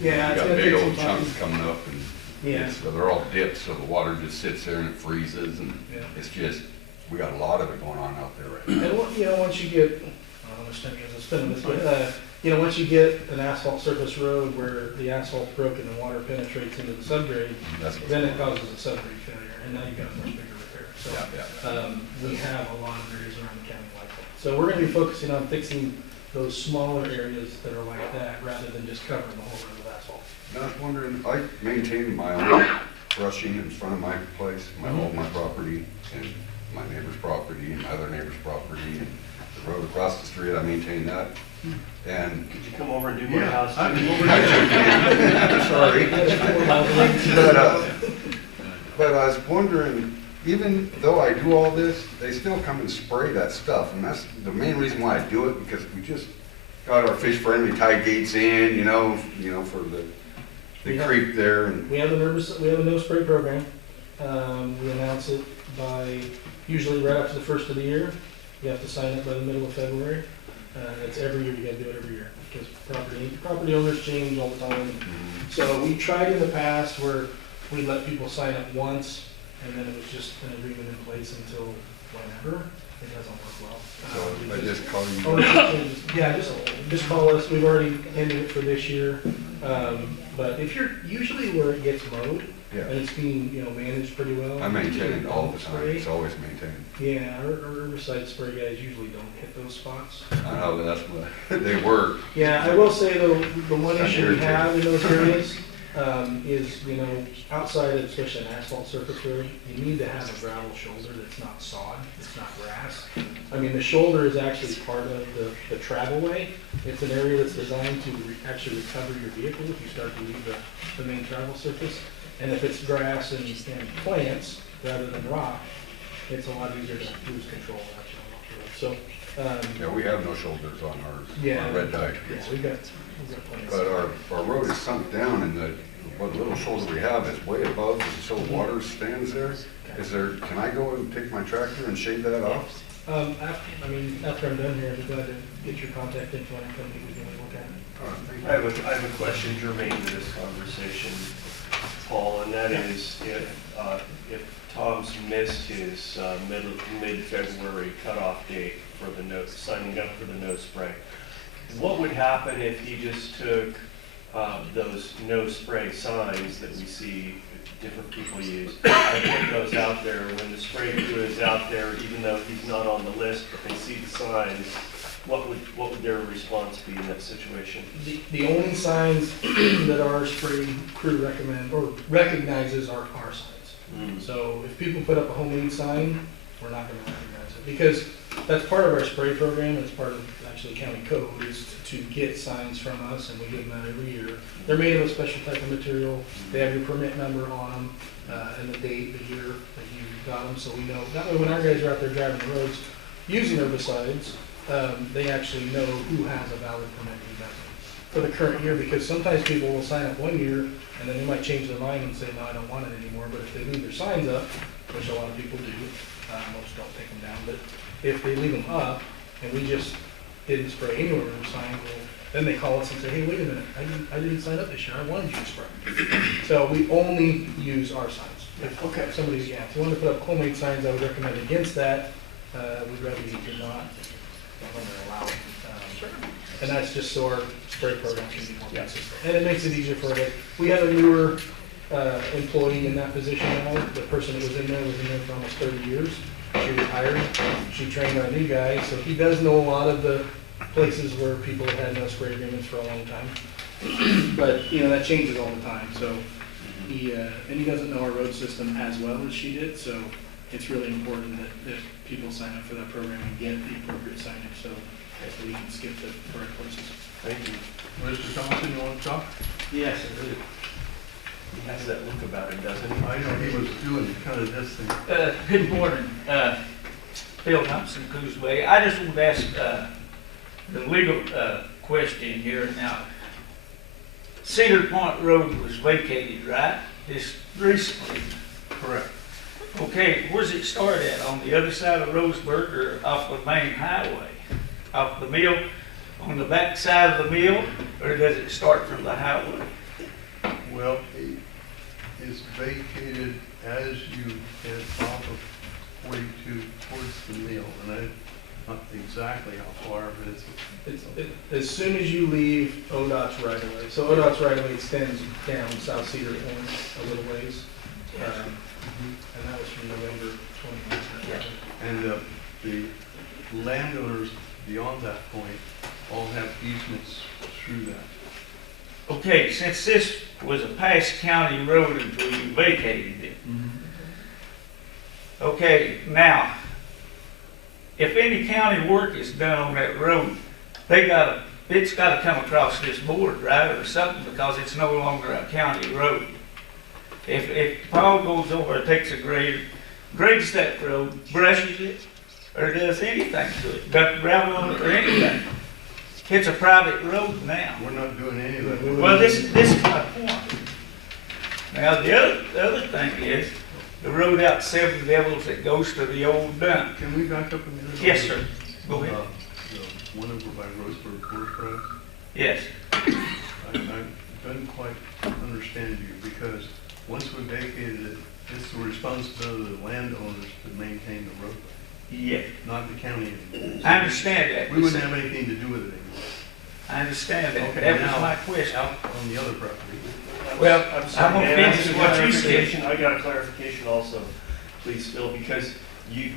Yeah, it's going to take some time. Big old chunks coming up, and yeah. They're all dipped, so the water just sits there and it freezes, and it's just, we got a lot of it going on out there right now. And you know, once you get, I don't understand because it's spinning this, but you know, once you get an asphalt surface road where the asphalt's broken and water penetrates into the subgrade, then it causes a subgrade failure, and now you've got a much bigger repair. So we have a lot of areas around the county like that. So we're going to be focusing on fixing those smaller areas that are like that, rather than just covering the whole road with asphalt. I was wondering, I maintain my own brushing in front of my place, all my property, and my neighbor's property, and my other neighbor's property, and the road across the street, I maintain that. And could you come over and do my house? Sorry. But I was wondering, even though I do all this, they still come and spray that stuff, and that's the main reason why I do it, because we just got our fish-friendly tide gates in, you know, for the creek there. And we have a no spray program. We announce it by usually right after the first of the year. You have to sign it by the middle of February. It's every year, you gotta do it every year, because property owners change all the time. So we tried in the past where we let people sign up once, and then it was just an agreement in place until whenever. It doesn't work well. So I just call you. Yeah, just call us. We've already ended it for this year. But if you're usually where it gets mowed, and it's being, you know, managed pretty well. I maintain it all the time. It's always maintained. Yeah, our herbicide spray guys usually don't hit those spots. I know, that's what they work. Yeah, I will say though, the one issue we have in those areas is, you know, outside of especially an asphalt surface road, you need to have a gravel shoulder that's not sod, it's not grass. I mean, the shoulder is actually part of the travel way. It's an area that's designed to actually recover your vehicle if you start to leave the main travel surface. And if it's grass and plants rather than rock, it's a lot easier to lose control actually off the road. So yeah, we have no shoulders on ours. Yeah, our red dye. Yeah, we've got plenty. But our road is sunk down, and what little shoulder we have is way above, so water stands there. Is there? Can I go and take my tractor and shave that off? After I'm done here, I'd be glad to get your contact info and come meet with you and look at it. I have a question germane to this conversation, Paul, and that is if Tom's missed his mid-February cutoff date for the signing up for the no spray, what would happen if he just took those no spray signs that we see different people use. I put those out there when the spray crew is out there, even though he's not on the list, but they see the signs. What would their response be in that situation? The only signs that our spray crew recognizes are our signs. So if people put up a homemade sign, we're not gonna recognize it, because that's part of our spray program. It's part of actually county code is to get signs from us, and we give them out every year. They're made of a special type of material. They have your permit number on them, and the date, the year that you got them, so we know. That way when our guys are out there driving the roads using herbicides, they actually know who has a valid permit and who doesn't for the current year, because sometimes people will sign up one year and then they might change their mind and say, no, I don't want it anymore. But if they leave their signs up, which a lot of people do, most don't take them down, but if they leave them up and we just didn't spray anywhere with their sign, well, then they call us and say, hey, wait a minute, I didn't sign up this year, I wanted you to spray. So we only use our signs. If somebody's, if you want to put up homemade signs, I would recommend against that. We'd rather you do not. When they're allowed. And that's just so our spray program can be more consistent. And it makes it easier for it. We have a newer employee in that position now. The person that was in there for almost 30 years. She retired. She trained our new guy, so he does know a lot of the places where people have had no spray agreements for a long time. But you know that changes all the time. So he doesn't know our road system as well as she did. So it's really important that people sign up for that program and get the appropriate signage so we can skip the correct places. Thank you. Mr. Thompson, you want to talk? Yes, I do. He has that look about him, doesn't he? I know he was doing kind of this thing. Good morning, Phil Thompson, Coos Bay. I just want to ask the legal question here. Now, Cedar Point Road was vacated, right? Just recently. Correct. Okay, where's it start at? On the other side of Roseburg or off the main highway? Off the mill, on the back side of the mill, or does it start from the highway? Well, it's vacated as you head off of 42 towards the mill, and I'm not exactly how far, but it's as soon as you leave ODOT's right of way. So ODOT's right of way extends down South Cedar Point a little ways. And that was from November 20th. And the landowners beyond that point all have easements through that. Okay, since this was a past county road until you vacated it. Okay, now, if any county work is done on that road, it's gotta come across this board, right, or something, because it's no longer a county road. If Paul goes over and takes a grade, grades that road, brushes it, or does anything to it, dump gravel on it or anything, it's a private road now. We're not doing any of that. Well, this is my point. Now, the other thing is, the road out Seven Devils that goes to the old dump. Can we back up a minute? Yes, sir. Go ahead. The one over by Roseburg Court Press? Yes. I don't quite understand you, because once we vacated it, it's the responsibility of the landowners to maintain the roadway. Yes. Not the county anymore. I understand that. We wouldn't have anything to do with it anymore. I understand that. Okay, That was now, my question. Out on the other property. Well, I'm sorry, I'm may I gonna ask finish a what you clarification? said. I got a clarification also, please, Phil, because you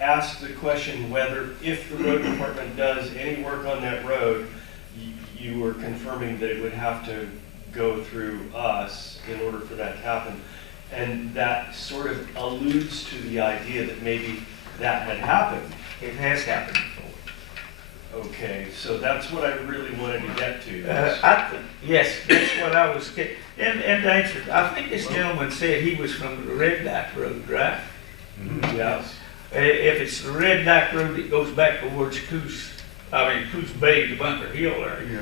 asked the question whether if the road department does any work on that road, you were confirming that it would have to go through us in order for that to happen. And that sort of alludes to the idea that maybe that had happened. It has happened before. Okay, so that's what I really wanted to get to. Yes, that's what I was getting. And to answer, I think this gentleman said he was from the Red Dyke Road, right? Yes. If it's the Red Dyke Road that goes back towards Coos Bay to Bunker Hill area. Yeah.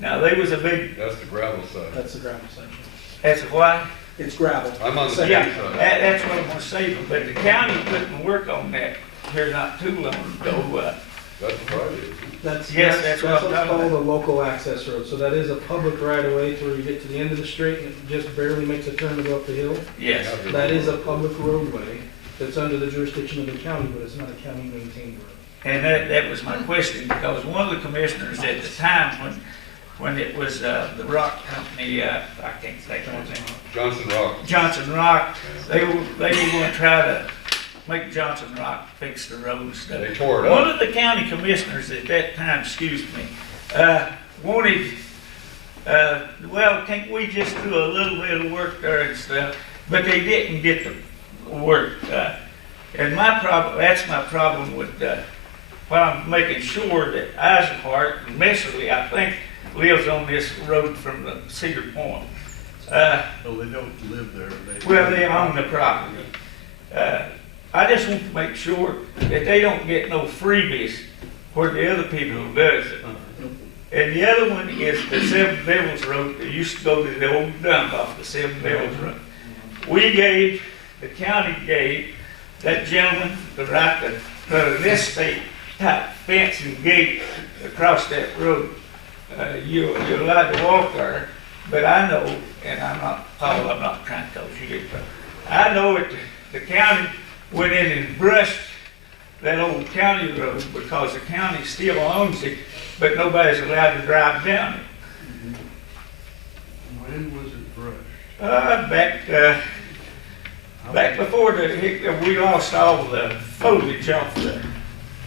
Now, there was a big, That's the gravel side. That's the gravel section. that's why, It's gravel. I'm on the same yeah, side. that's what I'm gonna say, but the county couldn't work on that here not too long ago. That's private. That's Yes, that's what I'm what's talking called about. a local access road. So that is a public right of way to where you get to the end of the street and it just barely makes a turn to go up the hill. Yes. That is a public roadway that's under the jurisdiction of the county, but it's not a county maintained road. And that was my question, because one of the commissioners at the time, when it was the rock company, I can't think of it. Johnson Rock. Johnson Rock, they were going to try to make Johnson Rock fix the road and stuff. They tore it up. One of the county commissioners at that time, excuse me, wanted, well, can't we just do a little bit of work there and stuff? But they didn't get the work. And my problem, that's my problem with, well, I'm making sure that Eisenhart and Messerly, I think, lives on this road from the Cedar Point. Well, they don't live there. Well, they own the property. I just want to make sure that they don't get no freebies where the other people does it. And the other one is the Seven Devils Road that used to go to the old dump off the Seven Devils Road. The county gave that gentleman the right to put an estate type fence and gate across that road. You're allowed to walk there, but I know, and I'm not trying to cause you get trouble. I know it, the county went in and brushed that old county road because the county still owns it, but nobody's allowed to drive down it. When was it brushed? Back before we lost all the foliage off the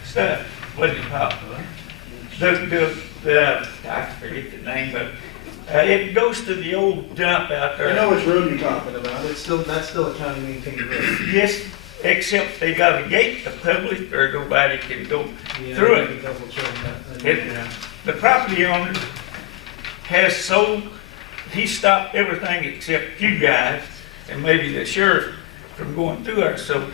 stuff, what do you call it? I forget the name, but it goes to the old dump out there. I know which road you're talking about. That's still a county maintained road. Yes, except they got a gate to public or nobody can go through I it. can double check that. The property owner has sold, he stopped everything except you guys and maybe the sheriff from going through there. So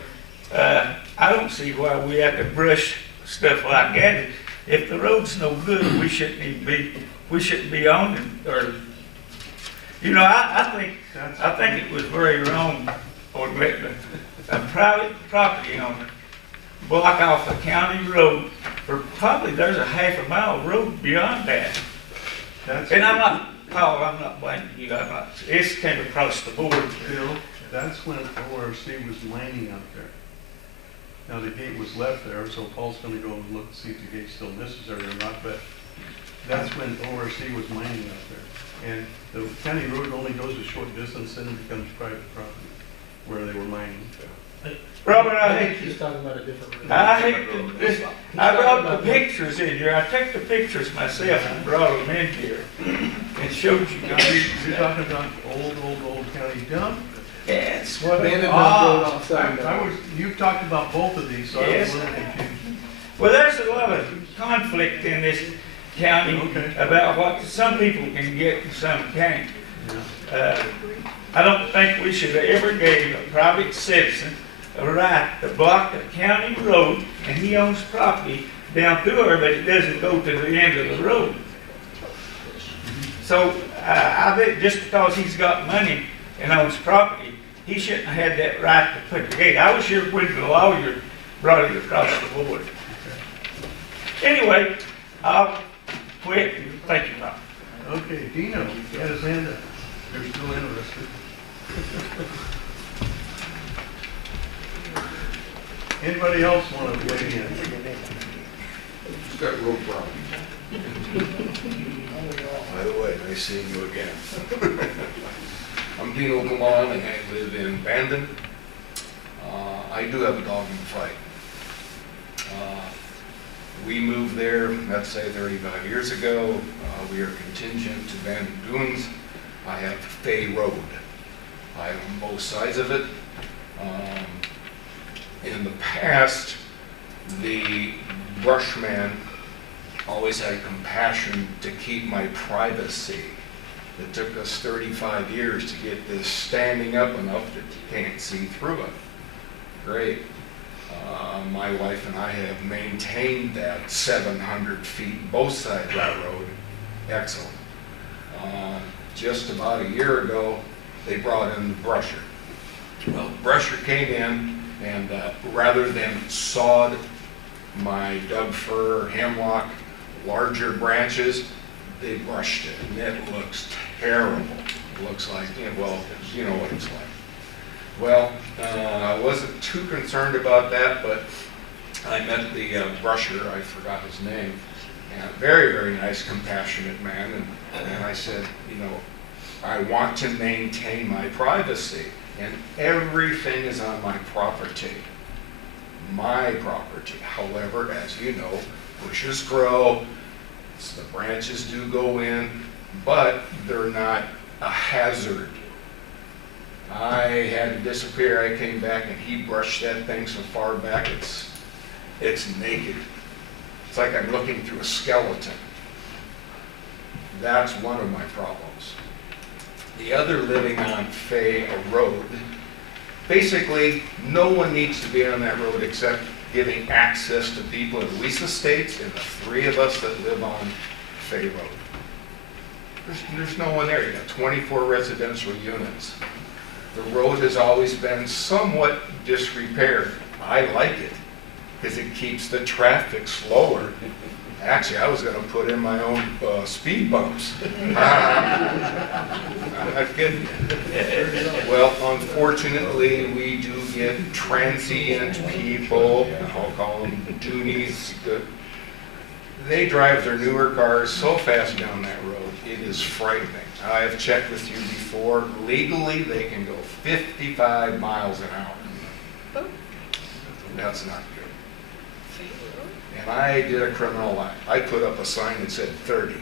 I don't see why we have to brush stuff like that. If the road's no good, we shouldn't be owning, or, you know, I think it was very wrong for letting a private property owner block off a county road, or probably there's a half a mile road beyond that. And I'm not, Paul, I'm not blaming you, it's came across the board. Bill, that's when ORC was mining out there. Now, the gate was left there, so Paul's gonna go and look, see if the gate's still necessary or not, but that's when ORC was mining out there. And the county road only goes a short distance, then it becomes private property, where they were mining. Robert, I think he's talking about a different road. I brought the pictures in here. I took the pictures myself and brought them in here and showed you guys. You're talking about old county dump? Yes. What Abandoned road outside. You've talked about both of these, so I was a little confused. Well, there's a lot of conflict in this county about what some people can get and some can't. I don't think we should have ever gave a private citizen a right to block a county road, and he owns property down through there, but it doesn't go to the end of the road. So I bet just because he's got money and owns property, he shouldn't have had that right to put the gate. I was sure when the lawyer brought it across the board. Anyway, I'll quit and thank you, Bob. Okay, Dino, you had his hand up. You're still interested. Anybody else want to weigh in? Just got road problems. By the way, nice seeing you again. I'm Dino Galan and I live in Bandon. I do have a dog in the fight. We moved there, let's say 35 years ago. We are contingent to Bandon Dunes. I have Fay Road. I own both sides of it. In the past, the brushman always had compassion to keep my privacy. It took us 35 years to get this standing up enough that you can't see through it. Great. My wife and I have maintained that 700 feet, both sides of that road. Excellent. Just about a year ago, they brought in the brusher. Well, the brusher came in and rather than sod my Doug fir, hemlock, larger branches, they brushed it, and it looks terrible. It looks like, well, you know what it's like. Well, I wasn't too concerned about that, but I met the brusher, I forgot his name, And very, very nice, compassionate man. And I said, you know, I want to maintain my privacy, and everything is on my property. My property. However, as you know, bushes grow, the branches do go in, but they're not a hazard. I had to disappear. I came back and he brushed that thing so far back it's naked. It's like I'm looking through a skeleton. That's one of my problems. The other, living on Fay Road, basically no one needs to be on that road except giving access to people in Luis Estates and the three of us that live on Fay Road. There's no one there. You got 24 residential units. The road has always been somewhat disrepaired. I like it because it keeps the traffic slower. Actually, I was going to put in my own speed bumps. I'm not kidding you. Well, unfortunately, we do get transient people, I'll call them doonies. They drive their newer cars so fast down that road, it is frightening. I have checked with you before. Legally, they can go 55 miles an hour. That's not good. And I did a criminal act. I put up a sign that said 30.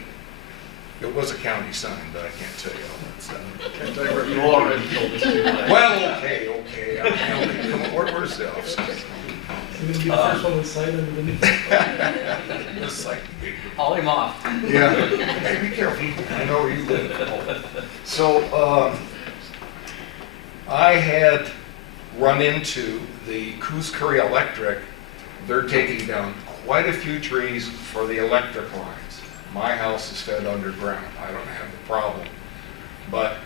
It was a county sign, but I can't tell you all that stuff. Can't tell you what you already told us. Well, okay. Come on, where's the officer? You're gonna be the first one to sign under the new. It's like, Haul him off. yeah. Hey, be careful. I know where you live. So, I had run into the Coos Electric. They're taking down quite a few trees for the electric lines. My house is fed underground. I don't have a problem. But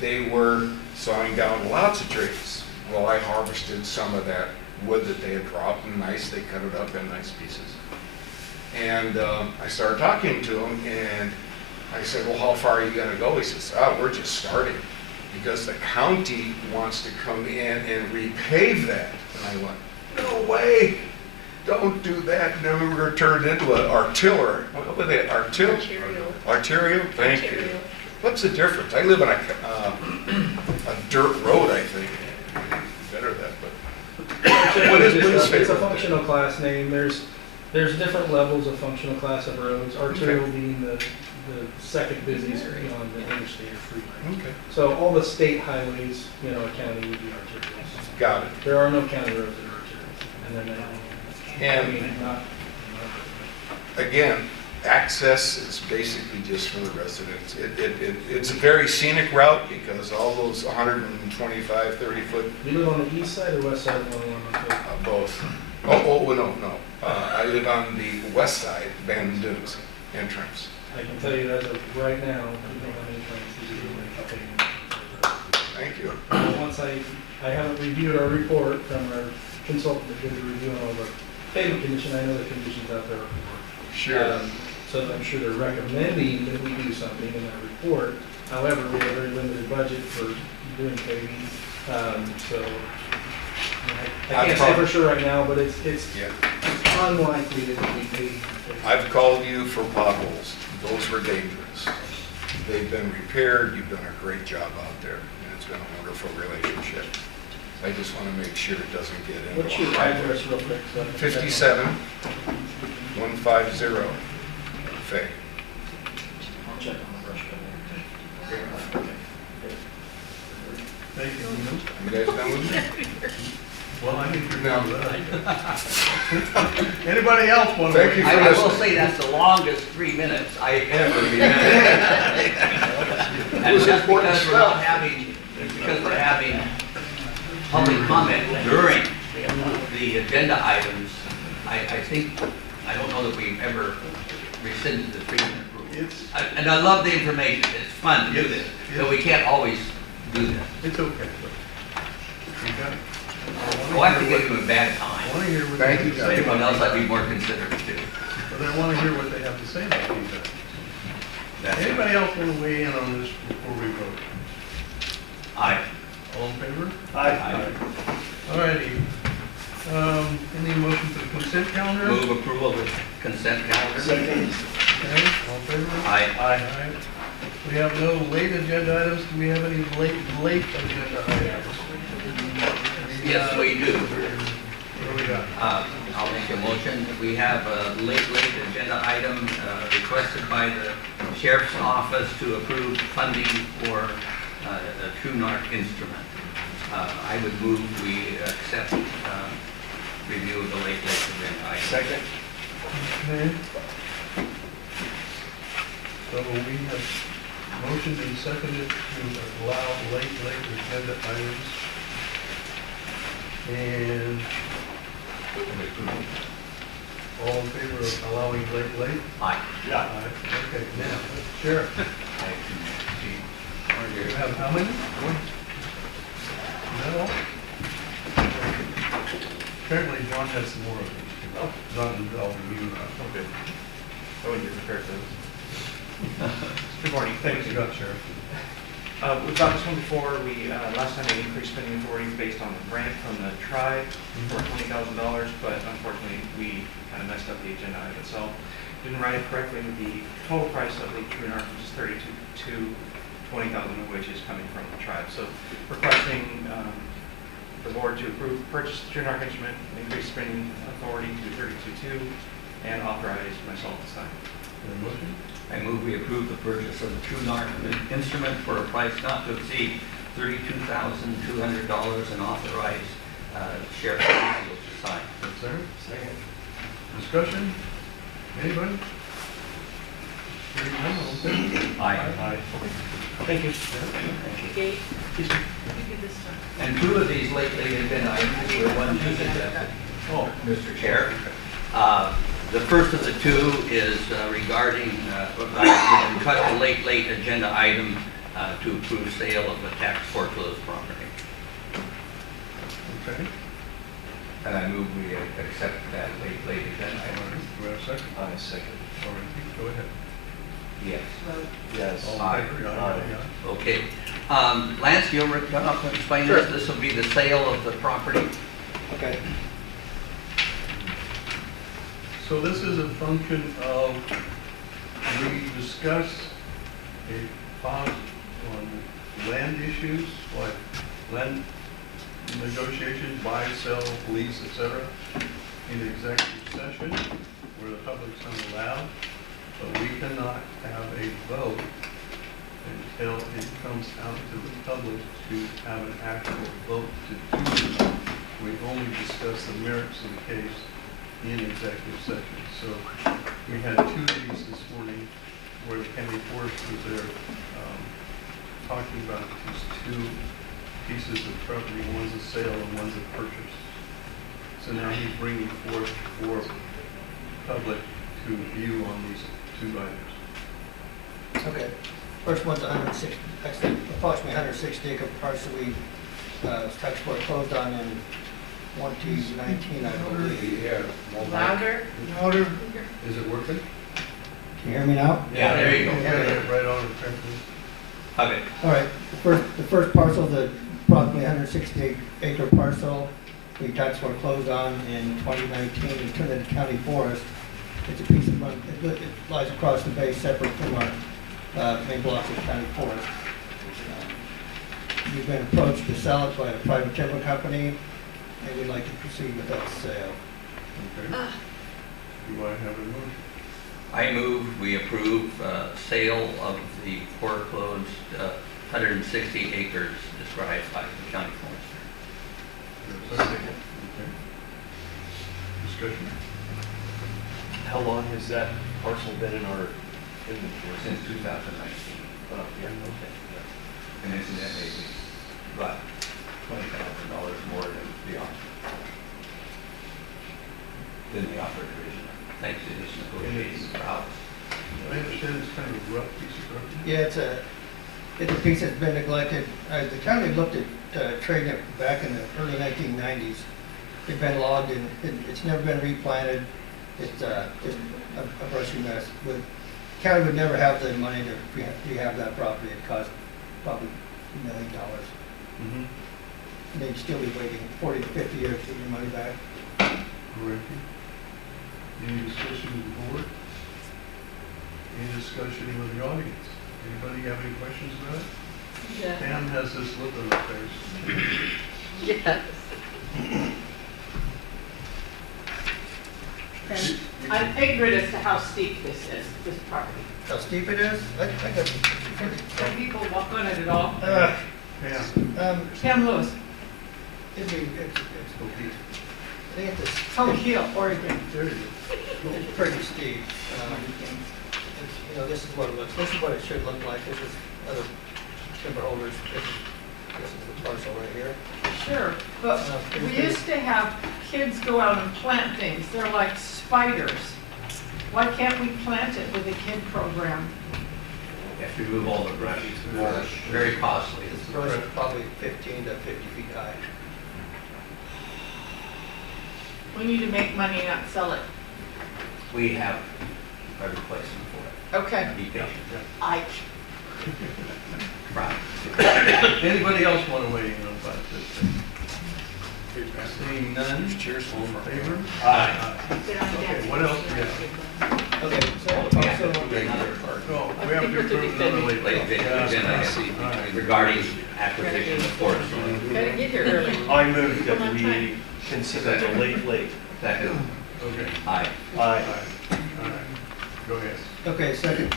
they were sawing down lots of trees. Well, I harvested some of that wood that they had dropped, and nice, they cut it up in nice pieces. And I started talking to him, and I said, well, how far are you gonna go? He says, we're just starting, because the county wants to come in and repave that. And I went, no way, don't do that. And then we were gonna turn it into an artillery. What was it, Arterial? Thank you. What's the difference? I live on a dirt road, I think. Better that, but. What is It's a favorite? functional class name. There's different levels of functional class of roads. Arterial being the second busiest on the interstate or freeway. Okay. So all the state highways, a county would be arterials. Got it. There are no county roads that are arterials, and they're not. And again, access is basically just for the residents. It's a very scenic route because all those 125, 30-foot. You live on the east side or west side of 111? Both. No. I live on the west side, Bandon Dunes entrance. I can tell you as of right now, we don't have any plans to do anything. Thank you. Once I haven't reviewed our report from our consultant that did the review on all the pavement condition, I know the conditions out there are poor. Sure. So I'm sure they're recommending that we do something in that report. However, we have a very limited budget for doing paving, so I can't say for sure right now, but it's unlikely that it'll be paved. I've called you for potholes. Those were dangerous. They've been repaired. You've done a great job out there, and it's been a wonderful relationship. I just want to make sure it doesn't get into. What's your address real quick? 57150 Fay. I'll check on the brush code. Thank you. You guys done with me? Well, I think you're No. Anybody else want to? Thank you for I will listening. say that's the longest 3 minutes I ever been. It And was just important because we're not stuff. having public comment during the agenda items, I think, I don't know that we've ever rescinded the 3-minute rule. And I love the information, it's fun to do this, but we can't always do this. It's okay. Okay. Oh, I have to give you a bad I time. want to hear what they Thank have you, to guys. say. Everyone else I'd be more considerate to. But I want to hear what they have to say about these items. That's it. Anybody else want to weigh in on this before we vote? Aye. All in favor? Aye. All righty. Any motion for the consent calendar? Move approval of the consent calendar. Okay, all in favor? Aye. Aye. We have no late agenda items. Do we have any late agenda items? Yes, we do. What do we got? I'll make a motion. We have a late agenda item requested by the sheriff's office to approve funding for a True North instrument. I would move we accept review of the late agenda item. Second. Okay. So we have motioned and seconded to allow late agenda items. And all in favor of allowing late? Aye. Yeah. Okay, now, Sheriff. You have how many? One. Is that all? Apparently John has some more of these. Oh. Not involving you. Okay. I wouldn't get prepared for this. Good morning. Thanks, you got, Sheriff. We've done this one before. We, last time we increased spending authority based on the grant from the tribe for $20,000, but unfortunately we kind of messed up the agenda item itself. Didn't write it correctly with the total price of the True North, which is $32,220,000 of which is coming from the tribe. So requesting the board to approve purchase the True North instrument, increase spending authority to $32,200, and authorize myself to sign. Motion? I move we approve the purchase of the True North instrument for a price not to exceed $32,200 and authorize Sheriff to sign. Yes, sir. Second. Discussion? Anybody? Hearing none, all in favor? Aye. Thank you. Thank you. Dave, you give this one. And two of these lately have been items were one you suggested, Mr. Chair. The first of the two is regarding, request a late agenda item to approve sale of a tax foreclosed property. Okay. And I move we accept that late agenda item. Do we have a second? Aye, second. All right, go ahead. Yes. Yes. All in Aye. favor? Aye. Okay. Lance, you'll run up and explain this. This will be the sale of the property. Okay. So this is a function of, we discussed a pause on land issues, like land negotiations, buy, sell, lease, etc., in the executive session where the public's unallowed, but we cannot have a vote until it comes out to the public to have an actual vote to do it. We only discuss the merits of the case in executive session. So we had two of these this morning where the county forest was there talking about these two pieces of property. One's a sale and one's a purchase. So now he's bringing forth for public to view on these two items. Okay. First one's 160, actually approximately 160 acre parcel we tax foreclosed on in 2019, I believe. Yeah. Louder? Louder. Is it working? Can you hear me now? Yeah, there you go. Yeah, right on. Okay. All right. The first parcel, the approximately 160 acre parcel, we tax foreclosed on in 2019 and turned into county forest. It's a piece of land. It lies across the bay, separate from our main blocks of county forest. We've been approached to sell it by a private timber company, and we'd like to proceed with that sale. Okay. Do I have a motion? I move we approve sale of the foreclosed 160 acres described by the county forester. Okay. Discussion? How long has that parcel been in our inventory? Since 2019. Oh, yeah, okay. And incidentally, we got $20,000 more than the offer. Than the offer originally. Thanks to this negotiating prowess. I understand it's kind of a rough piece of property. Yeah, it's a piece that's been neglected. The county looked at trading it back in the early 1990s. It's been logged and it's never been replanted. It's just a brushy mess. County would never have the money to rehab that property. It cost probably $1 million. they'd still be waiting 40 to 50 years to get your money back. Ricky? Any discussion with the board? Any discussion with the audience? Anybody have any questions about it? Yeah. Pam has this look on her face. Yes. I'm ignorant as to how steep this is, this property. How steep it is? I got. Can people walk on it at all? Pam. Pam Lewis. It's I think it's Tully Hill, Oregon. There you go. It's pretty steep. This is what it looks. This is what it should look like. This is other timber holders. This is the parcel right here. Sure, but we used to have kids go out and plant things. They're like spiders. Why can't we plant it with a kid program? You have to remove all the brush. It's more, very costly. This brush is probably 15 to 50 feet high. We need to make money, not sell it. We have a replacement for it. Okay. Be patient. I. Right. Anybody else want to weigh in on about this? Seeing none, cheers, all in favor? Aye. Okay, what else do we have? Okay, so also, Oh, we have to approve another late. Agenda regarding acquisition of forest. Gotta get here early. I move that we consider the late. Second. Okay. Aye. Aye. All right, go ahead. okay, second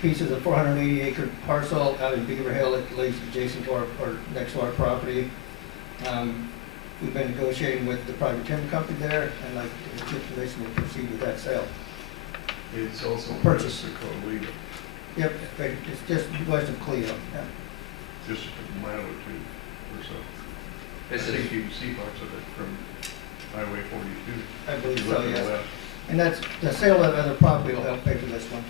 piece is a 480-acre parcel out in Beaver Hill. It lays adjacent to our, or next to our property. We've been negotiating with the private timber company there, and like to get permission to proceed with that sale. It's also Purchase. called legal, Yep, it's just west of Cleo. Yeah. just a mile or two or so. This I think is, you can see parts of it from Highway 42. I believe If you so, look to the yes. west. And that's, the sale of other property will help pay for this one.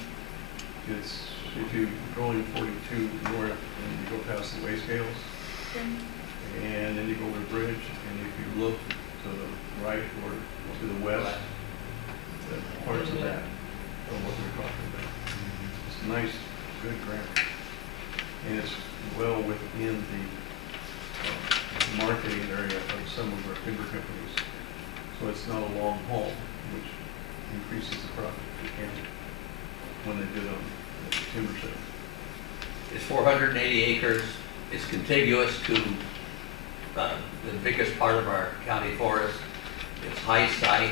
It's, if you go in 42 north and you go past the weigh scales, and then you go over the bridge, and if you look to the right or to the west, the parts of that are what we're talking about. It's nice, good ground. And it's well within the marketing area of some of our timber companies. So it's not a long haul, which increases the profit for the county when they did on the timber sale. it's 480 acres. It's contiguous to the biggest part of our county forest. It's high site.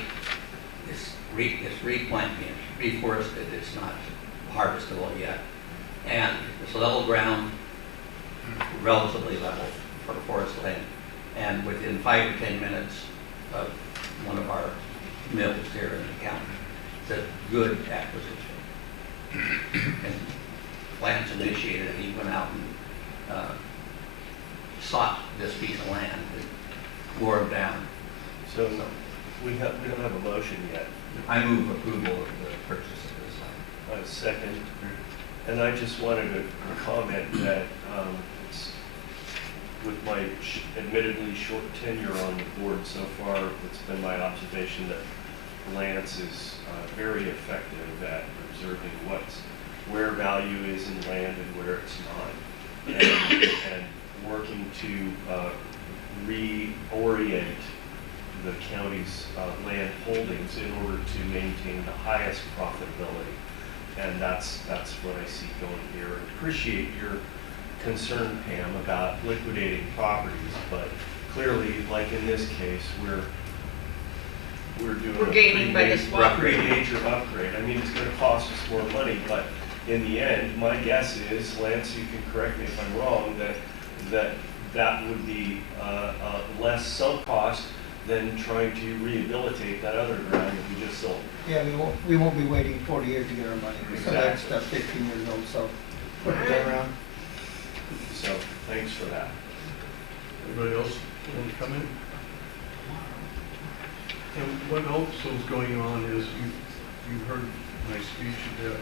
It's replanting, it's reforested. It's not harvestable yet. And it's level ground, relatively level for forest land. And within 5 to 10 minutes of one of our mills here in the county. It's a good acquisition. And Lance initiated, and he went out and sought this piece of land and wore it down. So we don't have a motion yet. I move approval of the purchase of this land. Second. And I just wanted to comment that it's, with my admittedly short tenure on the board so far, it's been my observation that Lance is very effective at observing where value is in land and where it's not, and working to reorient the county's land holdings in order to maintain the highest profitability. And that's what I see going here. Appreciate your concern, Pam, about liquidating properties, but clearly, like in this case, we're doing We're gaining by this one. a pretty major upgrade. I mean, it's going to cost us more money, but in the end, my guess is, Lance, you can correct me if I'm wrong, that would be less sunk cost than trying to rehabilitate that other ground that we just sold. Yeah, we won't be waiting 40 years to get our money. So that's Exactly. 15 years old, so put it around. So, thanks for that. Anybody else want to come in? And what also is going on is, you heard my speech about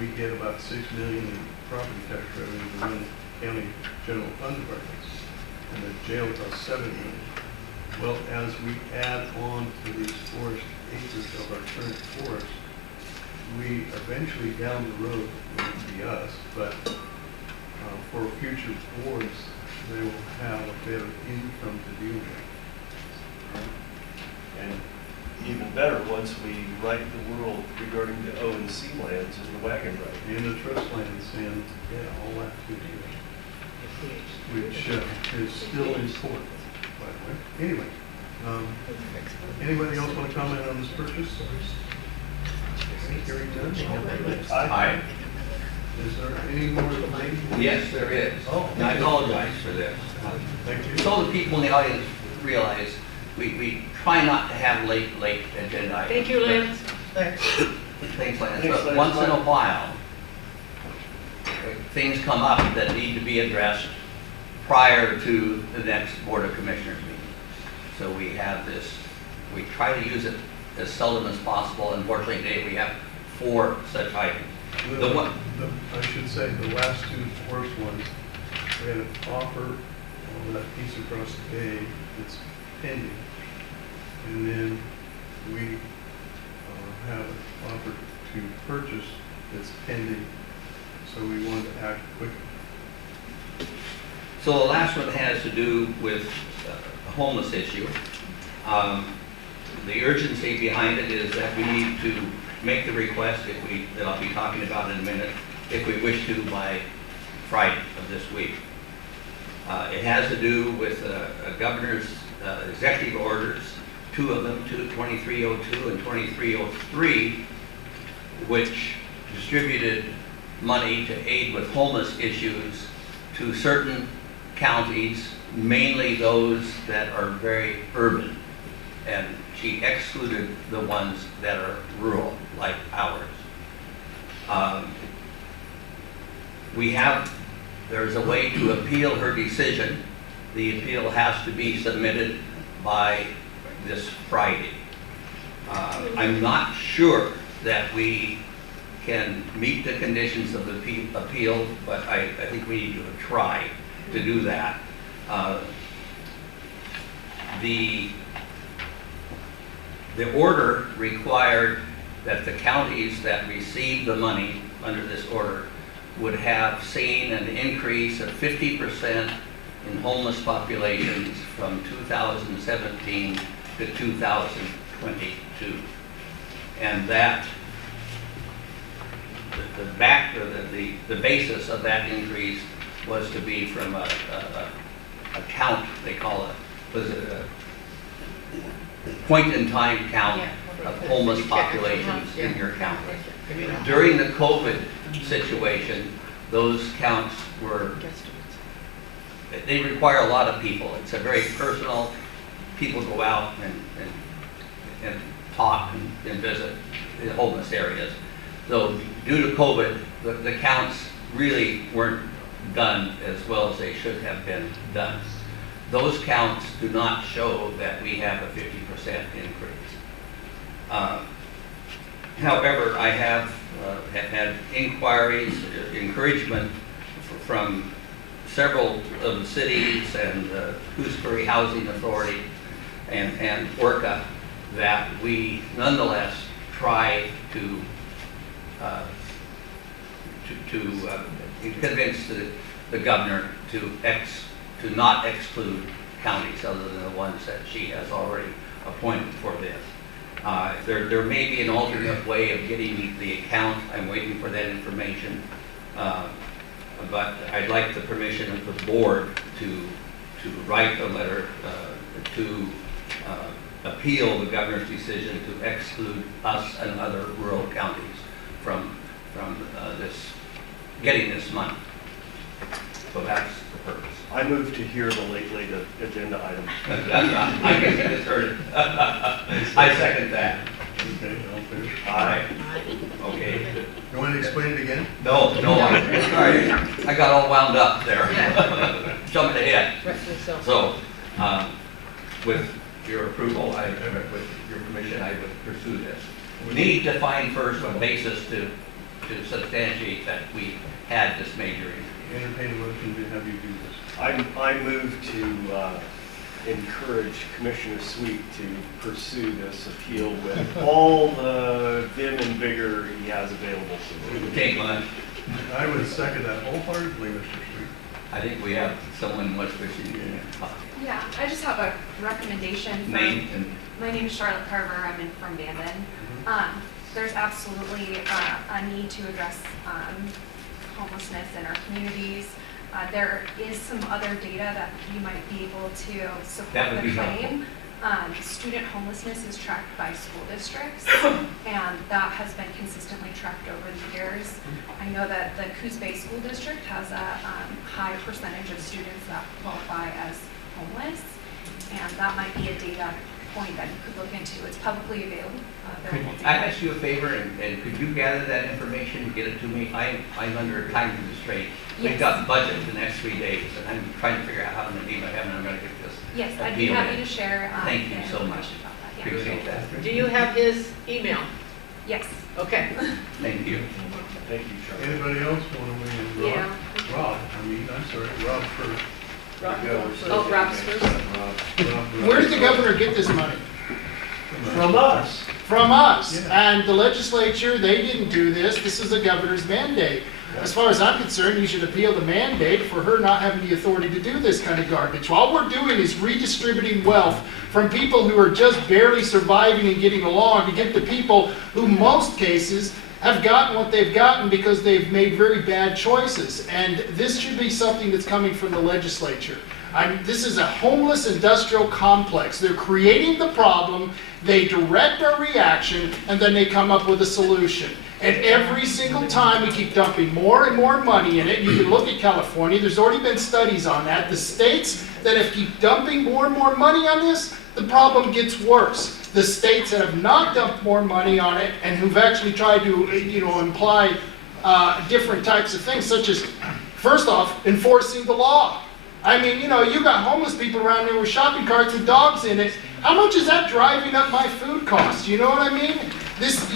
we get about $6 million in property tax revenue within county general fund departments, and the jail costs $7 million. Well, as we add on to these forest acres of our current forest, we eventually down the road, it won't be us, but for future boards, they will have a bit of income to deal with. And even better, once we right the world regarding the O and C lands is the wagon road. And the trust lands and, yeah, all that good deal. Which is still important, by the way. Anyway, anybody else want to comment on this purchase? Hearing none. Aye. Is there any more? Yes, there is. Oh. And I apologize for this. Thank you. So the people in the audience realize we try not to have late agenda items. Thank you, Lance. Thanks. Things like that. Thanks, But Lance. once in a while, things come up that need to be addressed prior to the next Board of Commissioners meeting. So we have this, we try to use it as seldom as possible. Unfortunately, today we have 4 such items. The one, I should say, the last 2 worst ones, we had an offer on that piece across the bay that's pending. And then we have an offer to purchase that's pending. So we wanted to act quickly. so the last one has to do with the homeless issue. The urgency behind it is that we need to make the request that I'll be talking about in a minute, if we wish to by Friday of this week. It has to do with a governor's executive orders, 2 of them, 2302 and 2303, which distributed money to aid with homeless issues to certain counties, mainly those that are very urban. And she excluded the ones that are rural, like ours. There's a way to appeal her decision. The appeal has to be submitted by this Friday. I'm not sure that we can meet the conditions of the appeal, but I think we need to try to do that. The order required that the counties that received the money under this order would have seen an increase of 50% in homeless populations from 2017 to 2022. And that, the basis of that increase was to be from a count, they call it, was it a point-in-time count of homeless populations in your county. During the COVID situation, those counts they require a lot of people. It's a very personal, people go out and talk and visit the homeless areas. So due to COVID, the counts really weren't done as well as they should have been done. Those counts do not show that we have a 50% increase. However, I have had inquiries, encouragement from several of the cities and Coos Housing Authority and ORCA that we nonetheless try to convince the governor to not exclude counties other than the ones that she has already appointed for this. There may be an alternate way of getting the account. I'm waiting for that information. But I'd like the permission of the board to write a letter to appeal the governor's decision to exclude us and other rural counties from getting this money. So that's the purpose. I move to hear the late agenda item. I guess you just heard it. I second that. Okay, all fair. Aye. Okay. You want to explain it again? No, sorry. I got all wound up there. Jumping ahead. So, with your approval, with your permission, I would pursue this. We need to find first a basis to substantiate that we had this major increase. Entertain a motion to have you do this. I move to encourage Commissioner Sweet to pursue this appeal with all the vim and vigor he has available to him. Take mine. I would second that wholeheartedly, Mr. Street. I think we have someone much wishing to talk. Yeah, I just have a recommendation. Name and My name is Charlotte Carver. I'm from Bandon. There's absolutely a need to address homelessness in our communities. There is some other data that you might be able to support the claim. Student homelessness is tracked by school districts, and that has been consistently tracked over the years. I know that the Coos Bay School District has a high percentage of students that qualify as homeless, and that might be a data point that you could look into. It's publicly available. I ask you a favor, and could you gather that information and get it to me? I'm under time constraint. We've Yes. got budget the next 3 days, and I'm trying to figure out how many I have, and I'm gonna get this. Yes, I'd be happy to share Thank you so much. information about that. Yeah. Appreciate that. Do you have his email? Yes. Okay. Thank you. Thank you, Charlie. Anybody else want to weigh in? Yeah. Rob, I'm sorry, Rob first. Oh, Rob's first. Where did the governor get this money? From us. From us. Yeah. And the legislature, they didn't do this. This is the governor's mandate. As far as I'm concerned, you should appeal the mandate for her not having the authority to do this kind of garbage. All we're doing is redistributing wealth from people who are just barely surviving and getting along to give to people who, most cases, have gotten what they've gotten because they've made very bad choices. And this should be something that's coming from the legislature. This is a homeless industrial complex. They're creating the problem, they direct our reaction, and then they come up with a solution. And every single time we keep dumping more and more money in it. You can look at California, there's already been studies on that. The states that have keep dumping more and more money on this, the problem gets worse. The states that have not dumped more money on it and who've actually tried to, imply different types of things, such as, first off, enforcing the law. I mean, you got homeless people around here with shopping carts with dogs in it. How much is that driving up my food costs? You know what I mean? This,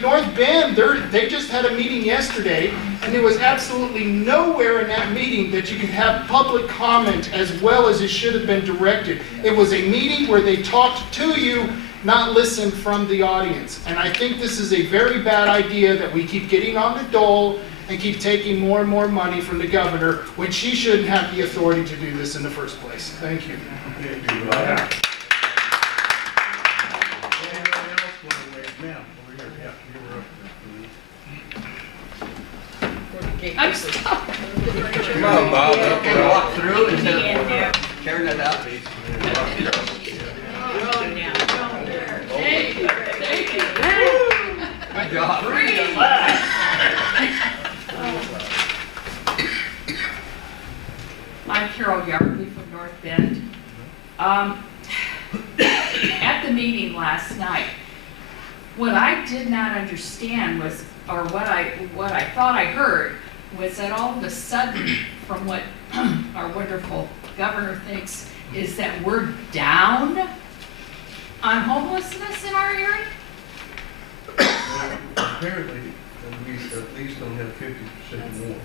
North Bend, they just had a meeting yesterday, and there was absolutely nowhere in that meeting that you could have public comment as well as it should have been directed. It was a meeting where they talked to you, not listened from the audience. And I think this is a very bad idea that we keep getting on the dole and keep taking more and more money from the governor when she shouldn't have the authority to do this in the first place. Thank you. Thank you, Rob. Anybody else want to weigh in? Ma'am, over here, yeah, you were up. I'm stuck. Come on, Bob, can you walk through instead of tearing it out? Good job. I'm Carol Yardley from North Bend. At the meeting last night, what I did not understand was, or what I thought I heard, was that all of a sudden, from what our wonderful governor thinks, is that we're down on homelessness in our area? Apparently, we at least don't have 50% more.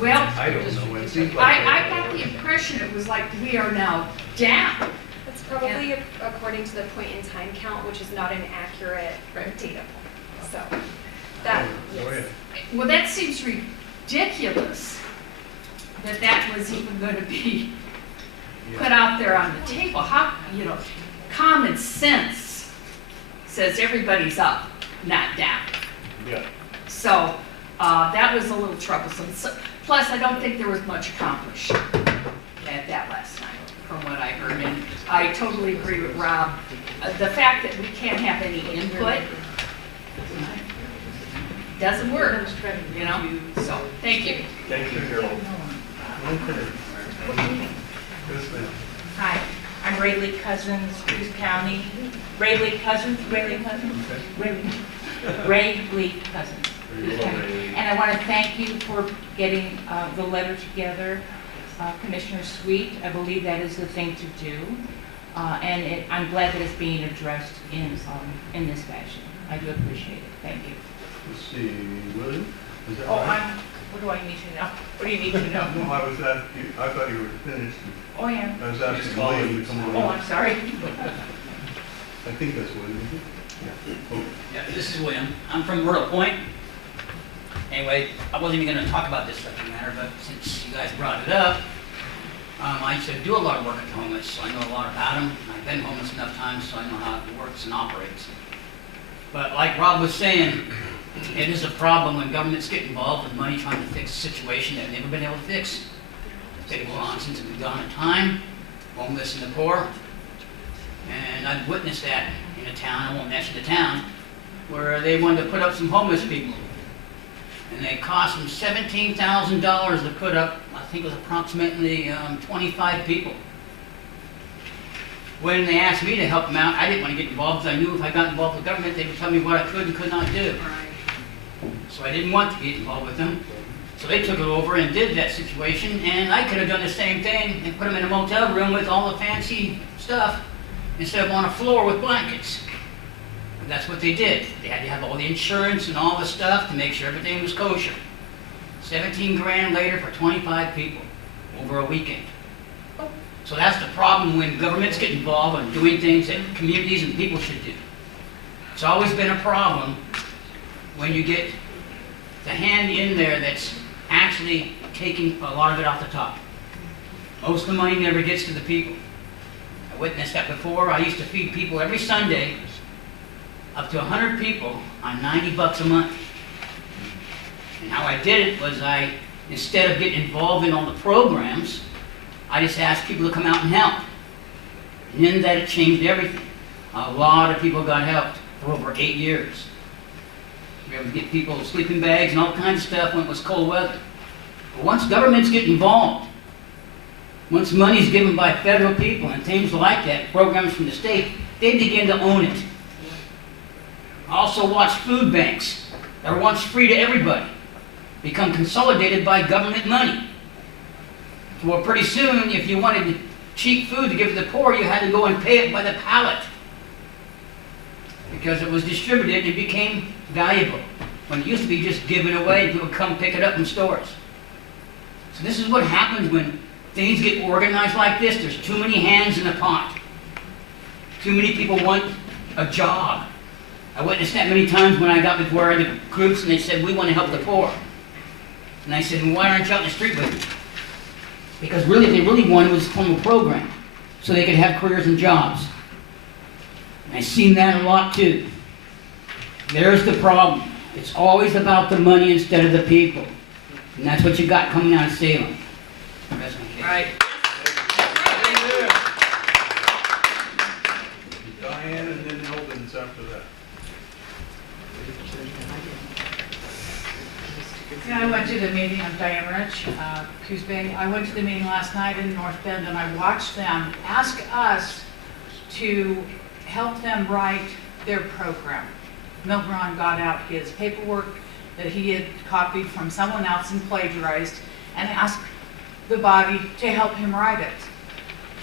Well, I don't know. It seems like I got the impression it was like we are now down. That's probably according to the point in time count, which is not an accurate data point. So that, yes. Well, that seems ridiculous that was even going to be put out there on the table. How, common sense says everybody's up, not down. Yeah. So that was a little troublesome. So, plus, I don't think there was much accomplished at that last night, from what I heard. And I totally agree with Rob. The fact that we can't have any input doesn't work, So, thank you. Thank you, Carol. Hi, I'm Rayleigh Cousins, Coos County. Rayleigh Cousins, Coos County. And I want to thank you for getting the letter together, Commissioner Sweet. I believe that is the thing to do, and I'm glad that it's being addressed in this fashion. I do appreciate it. Thank you. Let's see, William? Is that Oh, right? what do I need to know? What do you need to know? No, I was asking you, I thought you were finished. Oh, yeah. I was asking William to come on. Oh, I'm sorry. I think that's William, isn't it? Yeah. Oh. Yeah, this is William. I'm from Myrtle Point. Anyway, I wasn't even gonna talk about this subject matter, but since you guys brought it up, I used to do a lot of work at the homeless, so I know a lot about them. I've been homeless enough times, so I know how it works and operates. But like Rob was saying, it is a problem when governments get involved with money trying to fix a situation they've never been able to fix. It's been going on since we've gone in time, homeless and the poor. And I've witnessed that in a town, I won't mention the town, where they wanted to put up some homeless people. And they cost them $17,000 to put up, I think it was approximately 25 people. When they asked me to help them out, I didn't want to get involved because I knew if I got involved with government, they would tell me what I could and could not do. So I didn't want to get involved with them. So they took it over and did that situation, and I could have done the same thing and put them in a motel room with all the fancy stuff instead of on a floor with blankets. And that's what they did. They had to have all the insurance and all the stuff to make sure everything was kosher. 17 grand later for 25 people over a weekend. So that's the problem when governments get involved in doing things that communities and people should do. It's always been a problem when you get the hand in there that's actually taking a lot of it off the top. Most of the money never gets to the people. I witnessed that before. I used to feed people every Sunday, up to 100 people on $90 a month. And how I did it was instead of getting involved in all the programs, I just asked people to come out and help. And then that it changed everything. A lot of people got helped for over 8 years. We were able to get people sleeping bags and all kinds of stuff when it was cold weather. But once governments get involved, once money's given by federal people and things like that, programs from the state, they begin to own it. I also watched food banks that were once free to everybody become consolidated by government money. Well, pretty soon, if you wanted cheap food to give to the poor, you had to go and pay it by the pallet. Because it was distributed, it became valuable. When it used to be just given away, people would come pick it up in stores. So this is what happens when things get organized like this. There's too many hands in the pot. Too many people want a job. I witnessed that many times when I got before the groups and they said, we want to help the poor. And I said, well, why aren't you out in the street with me? Because really, they really wanted was to form a program so they could have careers and jobs. And I've seen that a lot too. There's the problem. It's always about the money instead of the people. And that's what you got coming out of Salem. Right. Diane and then Eldon's after that. Yeah, I went to the meeting, I'm Diane Rich, Coos Bay. I went to the meeting last night in North Bend and I watched them ask us to help them write their program. Milgron got out his paperwork that he had copied from someone else and plagiarized and asked the body to help him write it.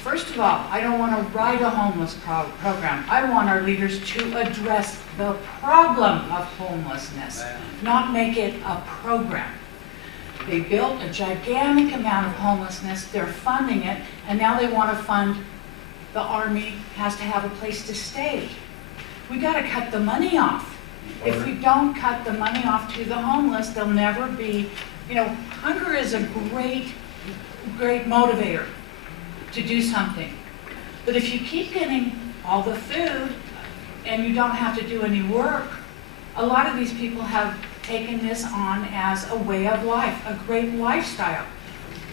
First of all, I don't want to write a homeless program. I want our leaders to address the problem of homelessness, not make it a program. They built a gigantic amount of homelessness, they're funding it, and now they want to fund the Army has to have a place to stay. We got to cut the money off. If we don't cut the money off to the homeless, they'll never be, hunger is a great motivator to do something. But if you keep getting all the food and you don't have to do any work, a lot of these people have taken this on as a way of life, a great lifestyle.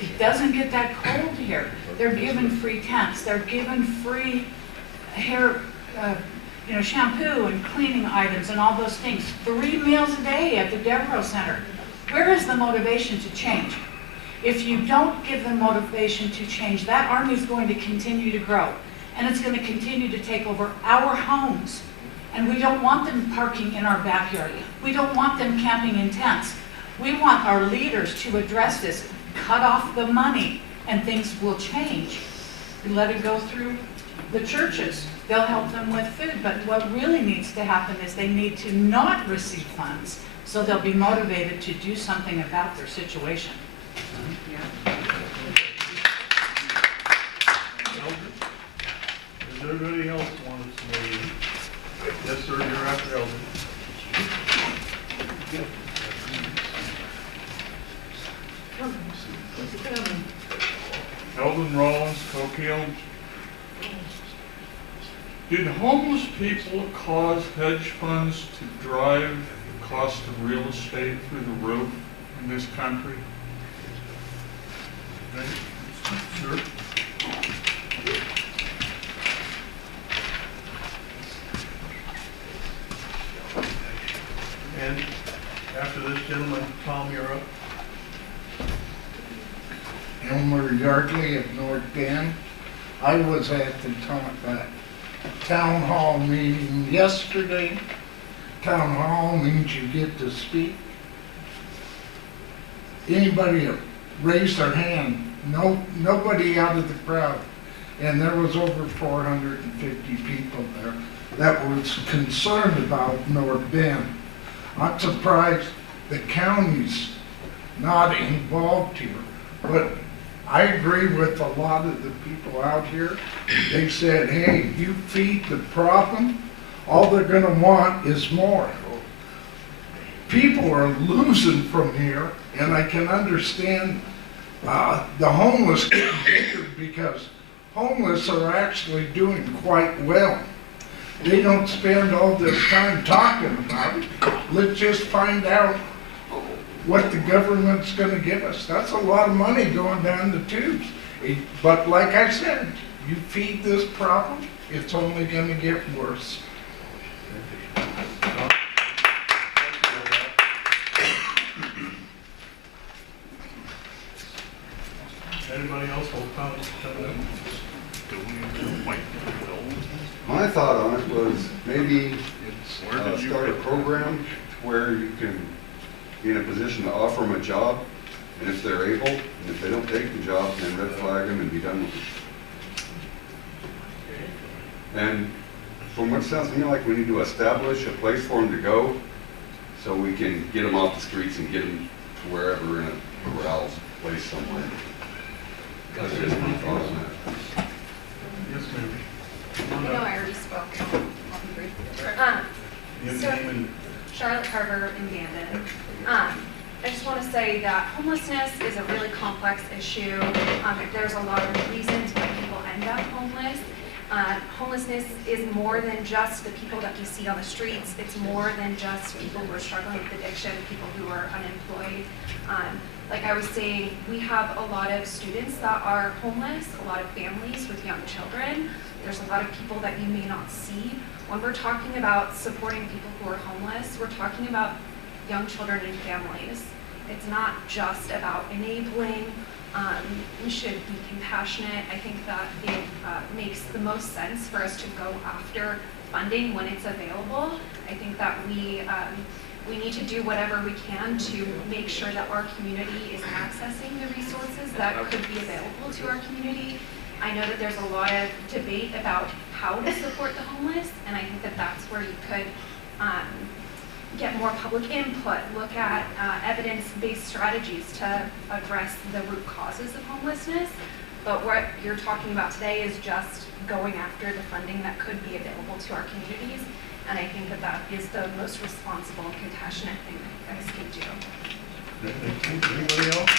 It doesn't get that cold here. They're given free tents. They're given free hair, shampoo and cleaning items and all those things. 3 meals a day at the Devereaux Center. Where is the motivation to change? If you don't give them motivation to change, that army is going to continue to grow. And it's going to continue to take over our homes. And we don't want them parking in our backyard. We don't want them camping in tents. We want our leaders to address this, cut off the money, and things will change. We let it go through the churches. They'll help them with food. But what really needs to happen is they need to not receive funds, so they'll be motivated to do something about their situation. Does everybody else want to say? Yes, sir, you're after Eldon. Eldon Rollins, Coquille. Did homeless people cause hedge funds to drive the cost of real estate through the roof in this country? Okay. Sir? And after this gentleman, Tom, you're up. Elmer Yardley of North Bend. I was at the town hall meeting yesterday. Town hall means you get to speak. Anybody raise their hand? No, nobody out of the crowd. And there was over 450 people there that was concerned about North Bend. I'm surprised the county's not involved here, but I agree with a lot of the people out here. They said, hey, you feed the problem, all they're gonna want is more. People are losing from here, and I can understand the homeless getting bigger because homeless are actually doing quite well. They don't spend all this time talking about it. Let's just find out what the government's gonna give us. That's a lot of money going down the tubes. But like I said, you feed this problem, it's only gonna get worse. Anybody else will comment? My thought on it was maybe start a program where you can be in a position to offer them a job, and if they're able, and if they don't take the job, then red flag them and be done with it. And from what sounds to me like we need to establish a place for them to go so we can get them off the streets and get them to wherever in a corral place somewhere. That's just my thought on that. Yes, ma'am. I know I already spoke. I'll be brief. So, Charlotte Carver in Bandon. I just want to say that homelessness is a really complex issue. There's a lot of reasons why people end up homeless. Homelessness is more than just the people that you see on the streets. It's more than just people who are struggling with addiction, people who are unemployed. Like I was saying, we have a lot of students that are homeless, a lot of families with young children. There's a lot of people that you may not see. When we're talking about supporting people who are homeless, we're talking about young children and families. It's not just about enabling. We should be compassionate. I think that it makes the most sense for us to go after funding when it's available. I think that we need to do whatever we can to make sure that our community is accessing the resources that could be available to our community. I know that there's a lot of debate about how to support the homeless, and I think that that's where you could get more public input, look at evidence-based strategies to address the root causes of homelessness. But what you're talking about today is just going after the funding that could be available to our communities. And I think that that is the most responsible and compassionate thing that you guys can do. Anybody else?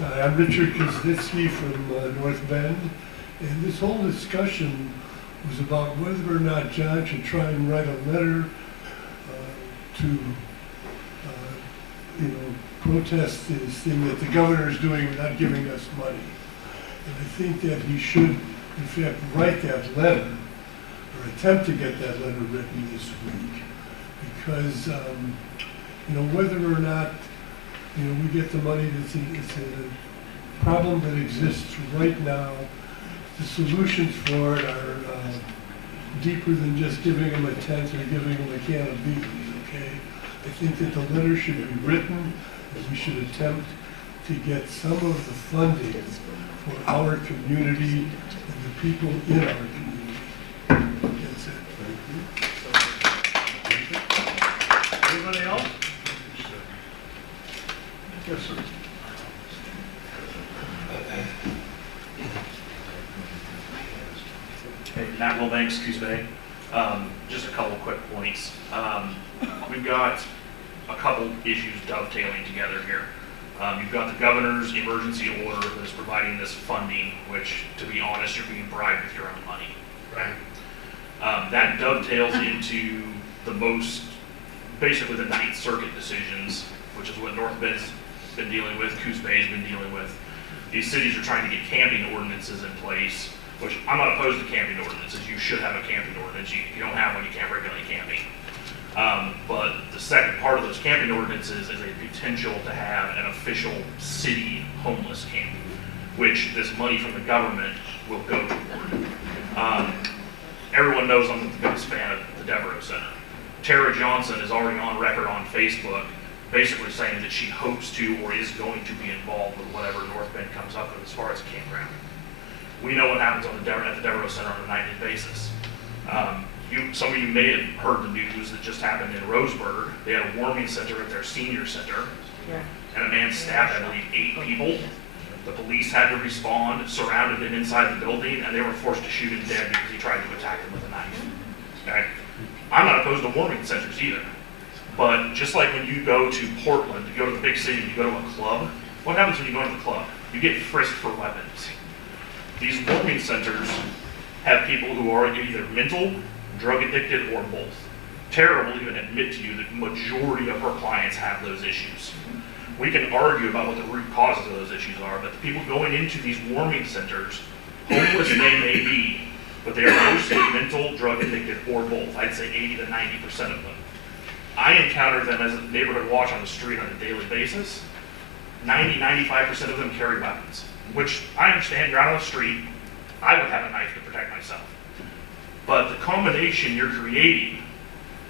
I'm Richard Kuznitsky from North Bend, and this whole discussion was about whether or not John should try and write a letter to protest this thing that the governor is doing without giving us money. And I think that he should, in fact, write that letter, or attempt to get that letter written this week, because whether or not we get the money, it's a problem that exists right now. The solutions for it are deeper than just giving them a tent or giving them a can of beans, okay? I think that the letter should be written, and we should attempt to get some of the funding for our community and the people in our community. That's it. Anybody else? Yes, sir. Hey, Matt Wilbanks, Coos Bay. Just a couple quick points. We've got a couple issues dovetailing together here. You've got the governor's emergency order that is providing this funding, which, to be honest, you're being bribed with your own money. Right? That dovetails into basically the Ninth Circuit decisions, which is what North Bend's been dealing with, Coos Bay's been dealing with. These cities are trying to get camping ordinances in place, which I'm not opposed to camping ordinances. You should have a camping ordinance. If you don't have one, you can't regulate camping. But the second part of those camping ordinances is a potential to have an official city homeless camp, which this money from the government will go toward. Everyone knows I'm the biggest fan of the Devereaux Center. Tara Johnson is already on record on Facebook basically saying that she hopes to or is going to be involved with whatever North Bend comes up with as far as a campground. We know what happens at the Devereaux Center on a nightly basis. Some of you may have heard the news that just happened in Roseburg. They had a warming center at their senior center, and a man stabbed, I believe, 8 people. The police had to respond, surrounded him inside the building, and they were forced to shoot him dead because he tried to attack them with a knife. Okay? I'm not opposed to warming centers either. But just like when you go to Portland, you go to the big city, you go to a club, what happens when you go to the club? You get frisked for weapons. These warming centers have people who are either mental, drug addicted, or both. Tara will even admit to you that the majority of her clients have those issues. We can argue about what the root causes of those issues are, but the people going into these warming centers, homeless they may be, but they are mostly mental, drug addicted, or both. I'd say 80 to 90% of them. I encounter them as a neighborhood watch on the street on a daily basis. 90-95% of them carry weapons, which I understand. You're out on the street. I would have a knife to protect myself. But the combination you're creating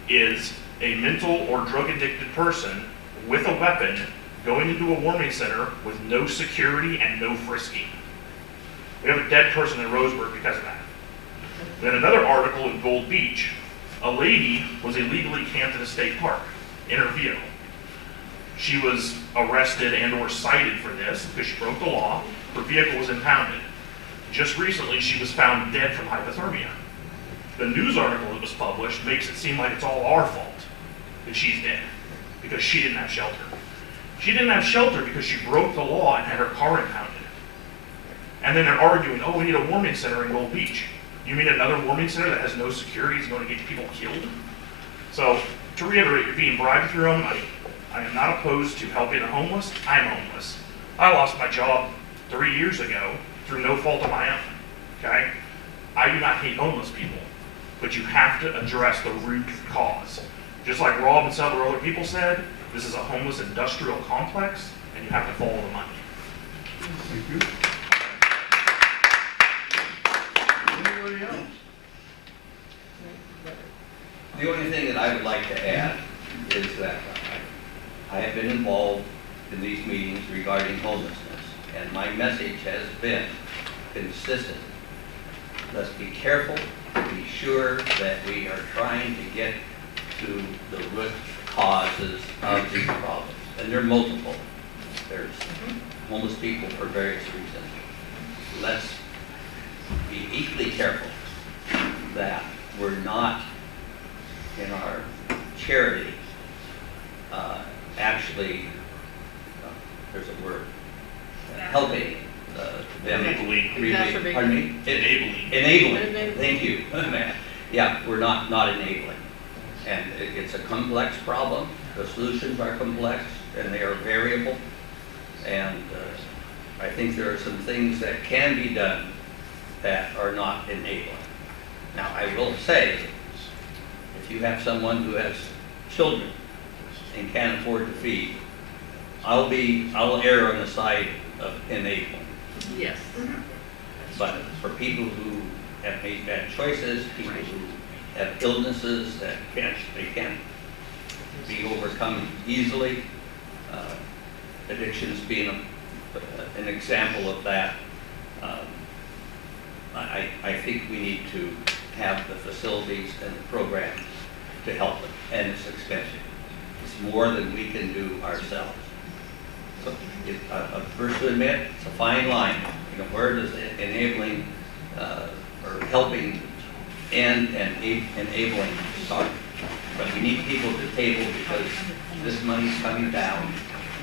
is a mental or drug addicted person with a weapon going into a warming center with no security and no frisking. We have a dead person in Roseburg because of that. Then another article in Gold Beach, a lady was illegally camped in a state park in her vehicle. She was arrested and or cited for this because she broke the law. Her vehicle was impounded. Just recently, she was found dead from hypothermia. The news article that was published makes it seem like it's all our fault that she's dead because she didn't have shelter. She didn't have shelter because she broke the law and had her car impounded. And then they're arguing, oh, we need a warming center in Gold Beach. You mean another warming center that has no security is going to get people killed? So, to reiterate, you're being bribed with your own money. I am not opposed to helping the homeless. I'm homeless. I lost my job 3 years ago through no fault of my own, okay? I do not hate homeless people, but you have to address the root cause. Just like Rob and several other people said, this is a homeless industrial complex, and you have to follow the money. Thank you. Anybody else? The only thing that I would like to add is that I have been involved in these meetings regarding homelessness, and my message has been consistent. Let's be careful to be sure that we are trying to get to the root causes of these problems. And there are multiple. There's homeless people for various reasons. Let's be equally careful that we're not, in our charity, actually, there's a word, helping them. Enabling. Pardon me? Enabling. Thank you. Yeah, we're not enabling. And it's a complex problem. The solutions are complex and they are variable. And I think there are some things that can be done that are not enabling. Now, I will say, if you have someone who has children and can't afford to feed, I'll err on the side of enabling. Yes. But for people who have made bad choices, people who have illnesses that can't be overcome easily, addictions being an example of that, I think we need to have the facilities and the programs to help them, and it's expensive. It's more than we can do ourselves. So I first admit, it's a fine line. You know, where does enabling or helping and an enabling start. But we need people at the table because this money's coming down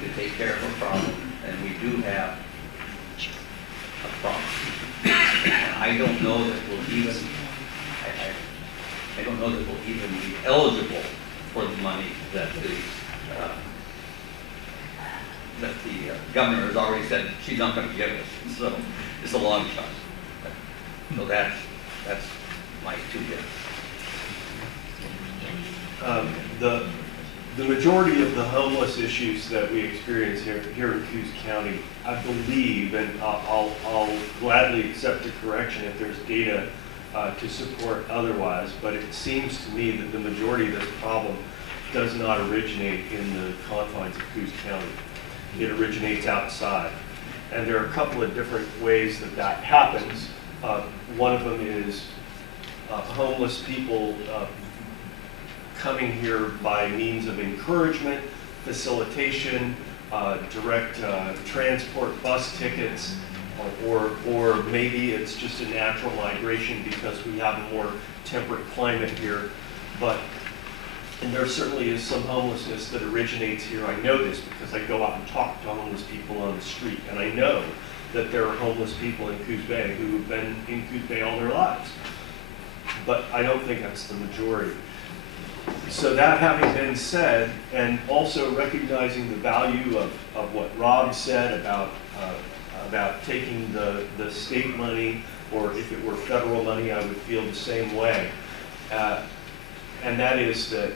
to take care of a problem, and we do have a problem. And I don't know that we'll even, I don't know that we'll even be eligible for the money that the governor has already said she's not going to give us. So it's a long shot. So that's my 2 cents. The majority of the homeless issues that we experience here in Coos County, I believe, and I'll gladly accept a correction if there's data to support otherwise, but it seems to me that the majority of this problem does not originate in the confines of Coos County. It originates outside. And there are a couple of different ways that that happens. One of them is homeless people coming here by means of encouragement, facilitation, direct transport, bus tickets, or maybe it's just a natural migration because we have a more temperate climate here. And there certainly is some homelessness that originates here. I know this because I go out and talk to homeless people on the street, and I know that there are homeless people in Coos Bay who have been in Coos Bay all their lives. But I don't think that's the majority. So that having been said, and also recognizing the value of what Rob said about taking the state money, or if it were federal money, I would feel the same way. And that is that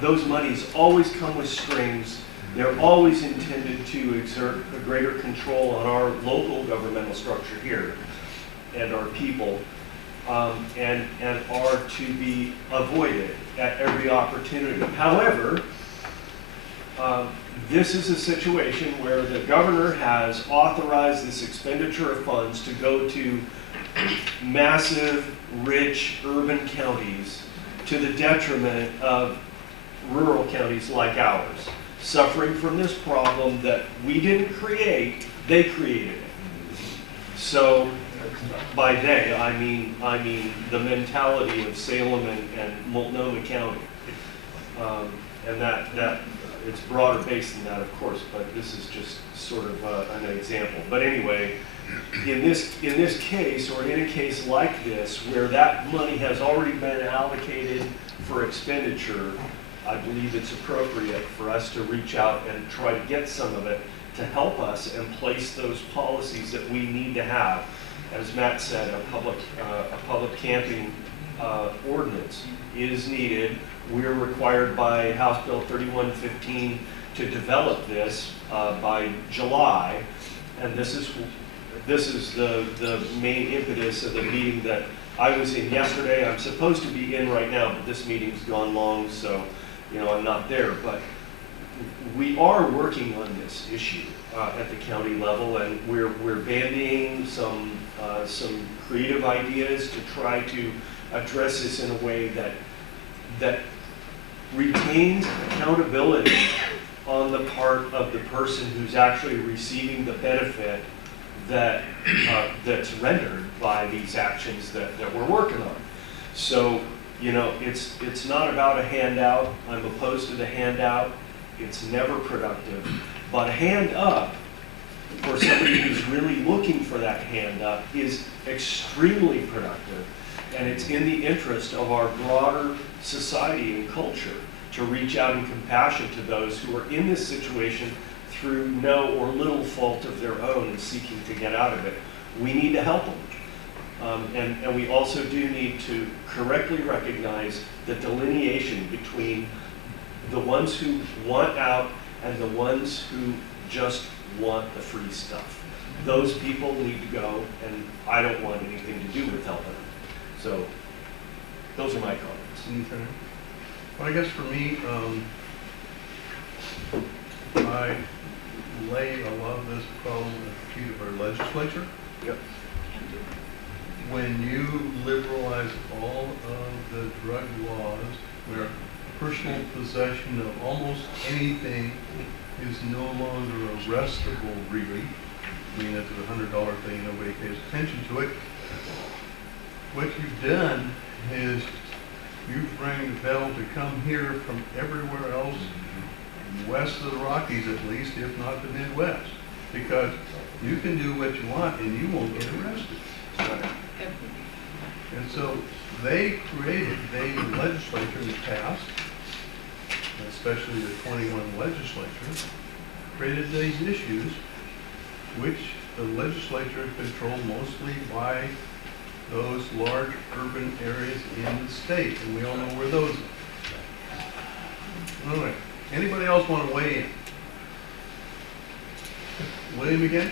those monies always come with strings. They're always intended to exert a greater control on our local governmental structure here and our people, and are to be avoided at every opportunity. However, this is a situation where the governor has authorized this expenditure of funds to go to massive, rich, urban counties to the detriment of rural counties like ours, suffering from this problem that we didn't create, they created it. So by they, I mean the mentality of Salem and Multnomah County. And that it's broader based than that, of course, but this is just sort of an example. But anyway, in this case, or in a case like this, where that money has already been allocated for expenditure, I believe it's appropriate for us to reach out and try to get some of it to help us and place those policies that we need to have. As Matt said, a public camping ordinance is needed. We're required by House Bill 3115 to develop this by July, and this is the main impetus of the meeting that I was in yesterday. I'm supposed to be in right now, but this meeting's gone long, so I'm not there. But we are working on this issue at the county level, and we're bandying some creative ideas to try to address this in a way that retains accountability on the part of the person who's actually receiving the benefit that's rendered by these actions that we're working on. So, it's not about a handout. I'm opposed to the handout. It's never productive. But a hand up for somebody who's really looking for that hand up is extremely productive. And it's in the interest of our broader society and culture to reach out in compassion to those who are in this situation through no or little fault of their own and seeking to get out of it. We need to help them. And we also do need to correctly recognize the delineation between the ones who want out and the ones who just want the free stuff. Those people need to go, and I don't want anything to do with helping them. So those are my comments. Well, I guess for me, I lay a lot of this problem at the feet of our legislature. Yep. When you liberalize all of the drug laws, where personal possession of almost anything is no longer arrestable, really, I mean, it's a $100 thing, nobody pays attention to it. what you've done is you've rang the bell to come here from everywhere else, west of the Rockies at least, if not the Midwest, because you can do what you want and you won't get arrested. And so they created, the legislature that passed, especially the 21 legislature, created these issues, which the legislature is controlled mostly by those large urban areas in the state, and we all know where those are. All right, anybody else want to weigh in? William again?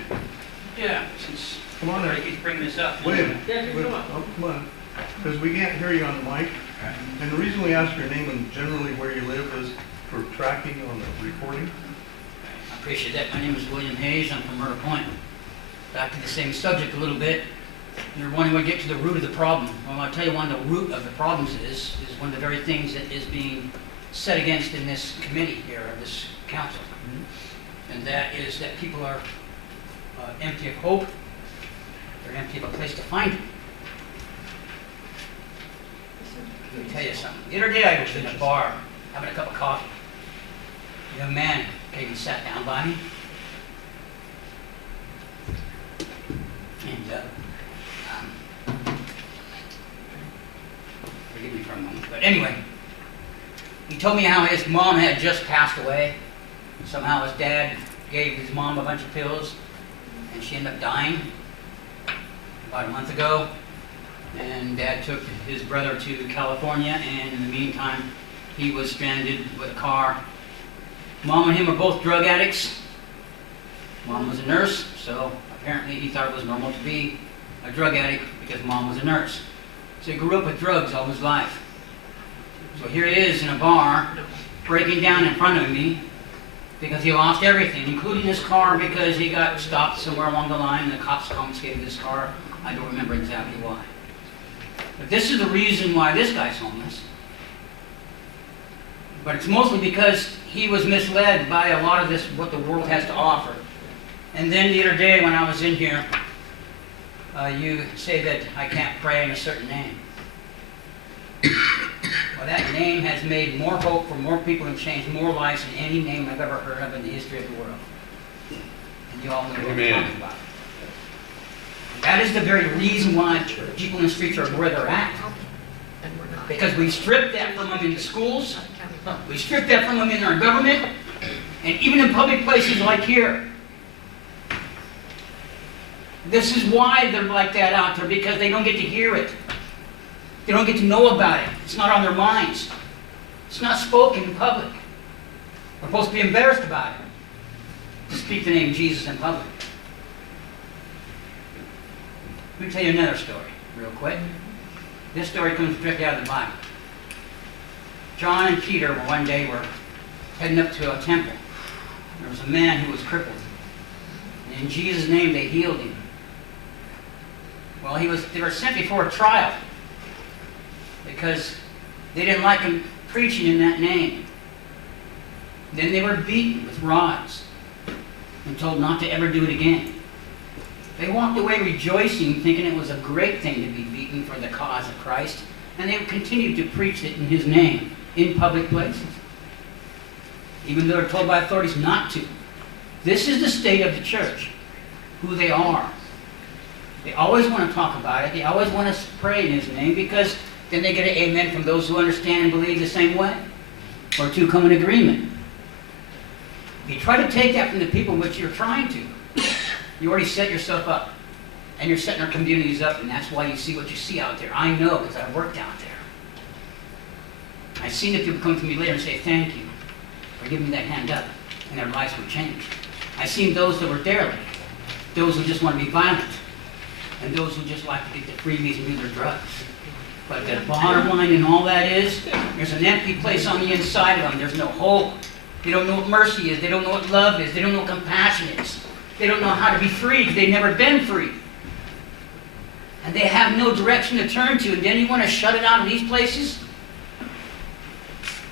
Yeah, since Come on, everybody keeps bringing this up. Wait a minute. Wait, oh, come on. Because we can't hear you on the mic. And the reason we ask your name and generally where you live is for tracking on the recording. I appreciate that. My name is William Hayes. I'm from Myrtle Point. Back to the same subject a little bit. You're wondering when we get to the root of the problem. Well, I'll tell you one of the root of the problems is one of the very things that is being set against in this committee here, of this council. And that is that people are empty of hope. They're empty of a place to find it. Let me tell you something. The other day I was in a bar having a cup of coffee. A young man came and sat down by me. And forgive me for a moment. But anyway, he told me how his mom had just passed away. Somehow his dad gave his mom a bunch of pills, and she ended up dying about a month ago. And Dad took his brother to California, and in the meantime, he was stranded with a car. Mom and him are both drug addicts. Mom was a nurse, so apparently he thought it was normal to be a drug addict because Mom was a nurse. So he grew up with drugs all his life. So here he is in a bar, breaking down in front of me because he lost everything, including his car, because he got stopped somewhere along the line and the cops confiscated his car. I don't remember exactly why. But this is the reason why this guy's homeless. But it's mostly because he was misled by a lot of this, what the world has to offer. And then the other day when I was in here, you say that I can't pray in a certain name. Well, that name has made more hope for more people and changed more lives than any name I've ever heard of in the history of the world. And you all know what I'm talking about. That is the very reason why people in the streets are where they're at. Because we stripped that from them in the schools, we stripped that from them in our government, and even in public places like here. This is why they're like that out there, because they don't get to hear it. They don't get to know about it. It's not on their minds. It's not spoken in public. We're supposed to be embarrassed about it, to speak the name of Jesus in public. Let me tell you another story, real quick. This story comes directly out of the Bible. John and Peter one day were heading up to a temple. There was a man who was crippled. And in Jesus' name, they healed him. Well, they were sent before a trial because they didn't like him preaching in that name. Then they were beaten with rods and told not to ever do it again. They walked away rejoicing, thinking it was a great thing to be beaten for the cause of Christ, and they continued to preach it in his name in public places, even though they're told by authorities not to. This is the state of the church, who they are. They always want to talk about it. They always want us to pray in his name, because then they get an amen from those who understand and believe the same way, or two come in agreement. If you try to take that from the people which you're trying to, you already set yourself up, and you're setting our communities up, and that's why you see what you see out there. I know, because I worked out there. I've seen the people come to me later and say, thank you for giving me that hand up, and their lives were changed. I've seen those that were derelict, those who just want to be violent, and those who just like to get the freebies and do their drugs. But the bottom line in all that is, there's an empty place on the inside of them. There's no hope. They don't know what mercy is. They don't know what love is. They don't know what compassion is. They don't know how to be free because they've never been free. And they have no direction to turn to. And then you want to shut it out in these places?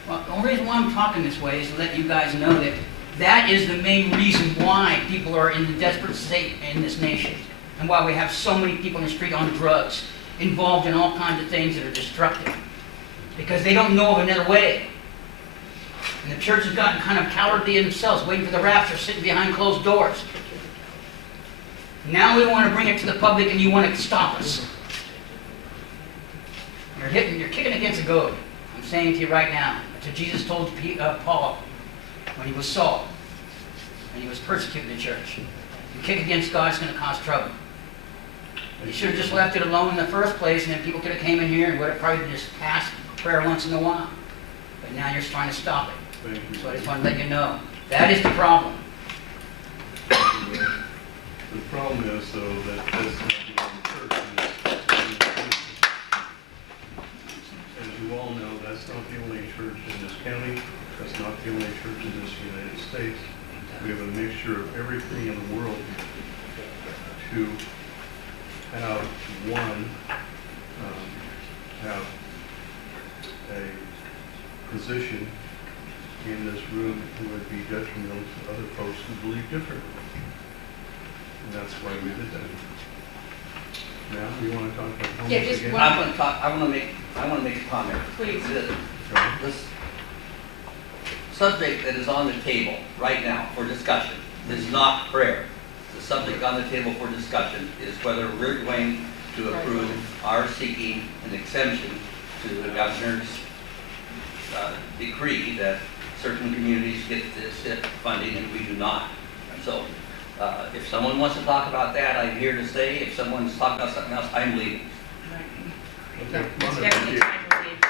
Well, the only reason why I'm talking this way is to let you guys know that that is the main reason why people are in the desperate state in this nation. And why we have so many people in the street on drugs. involved in all kinds of things that are destructive because they don't know of another way. And the church has gotten kind of cowardly in themselves, waiting for the rapture, sitting behind closed doors. Now we want to bring it to the public and you want to stop us. You're kicking against a goad. I'm saying to you right now, that's what Jesus told Paul when he was Saul, and he was persecuting the church. You kick against God, it's going to cause trouble. You should have just left it alone in the first place, and then people could have came in here and would have probably just asked prayer once in a while. But now you're trying to stop it. So I just want to let you know. That is the problem. The problem is, though, that this is not the church. As you all know, that's not the only church in this county. That's not the only church in this United States. We have a mixture of everything in the world to have one, have a position in this room who would be detrimental to other folks who believe differently. And that's why we did that. Now, you want to talk about homeless Yeah, just again? one- I want to make a comment. Please. This subject that is on the table right now for discussion is not prayer. The subject on the table for discussion is whether we're going to approve our seeking an exemption to the governor's decree that certain communities get this funding and we do not. So if someone wants to talk about that, I'm here to stay. If someone's talking about something else, I'm leaving. It's definitely time to leave.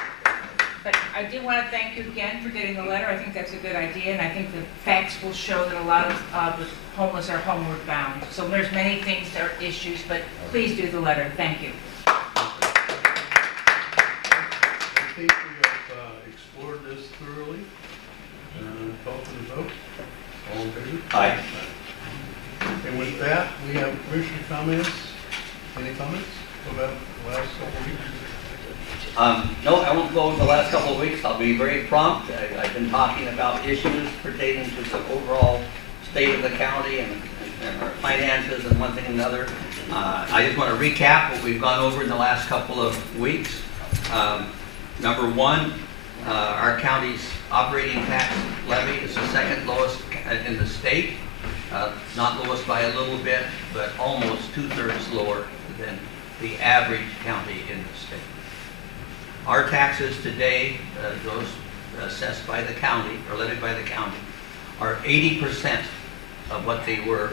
But I do want to thank you again for getting the letter. I think that's a good idea, and I think the facts will show that a lot of the homeless are homeward bound. So there's many things that are issues, but please do the letter. Thank you. I think we have explored this thoroughly. Call for the vote. All in favor? Aye. And with that, we have commissioner comments. Any comments about the last couple of weeks? No, I won't go over the last couple of weeks. I'll be very prompt. I've been talking about issues pertaining to the overall state of the county and our finances and one thing and another. I just want to recap what we've gone over in the last couple of weeks. Number one, our county's operating tax levy is the second lowest in the state. Not lowest by a little bit, but almost 2/3 lower than the average county in the state. Our taxes today, those assessed by the county or levied by the county, are 80% of what they were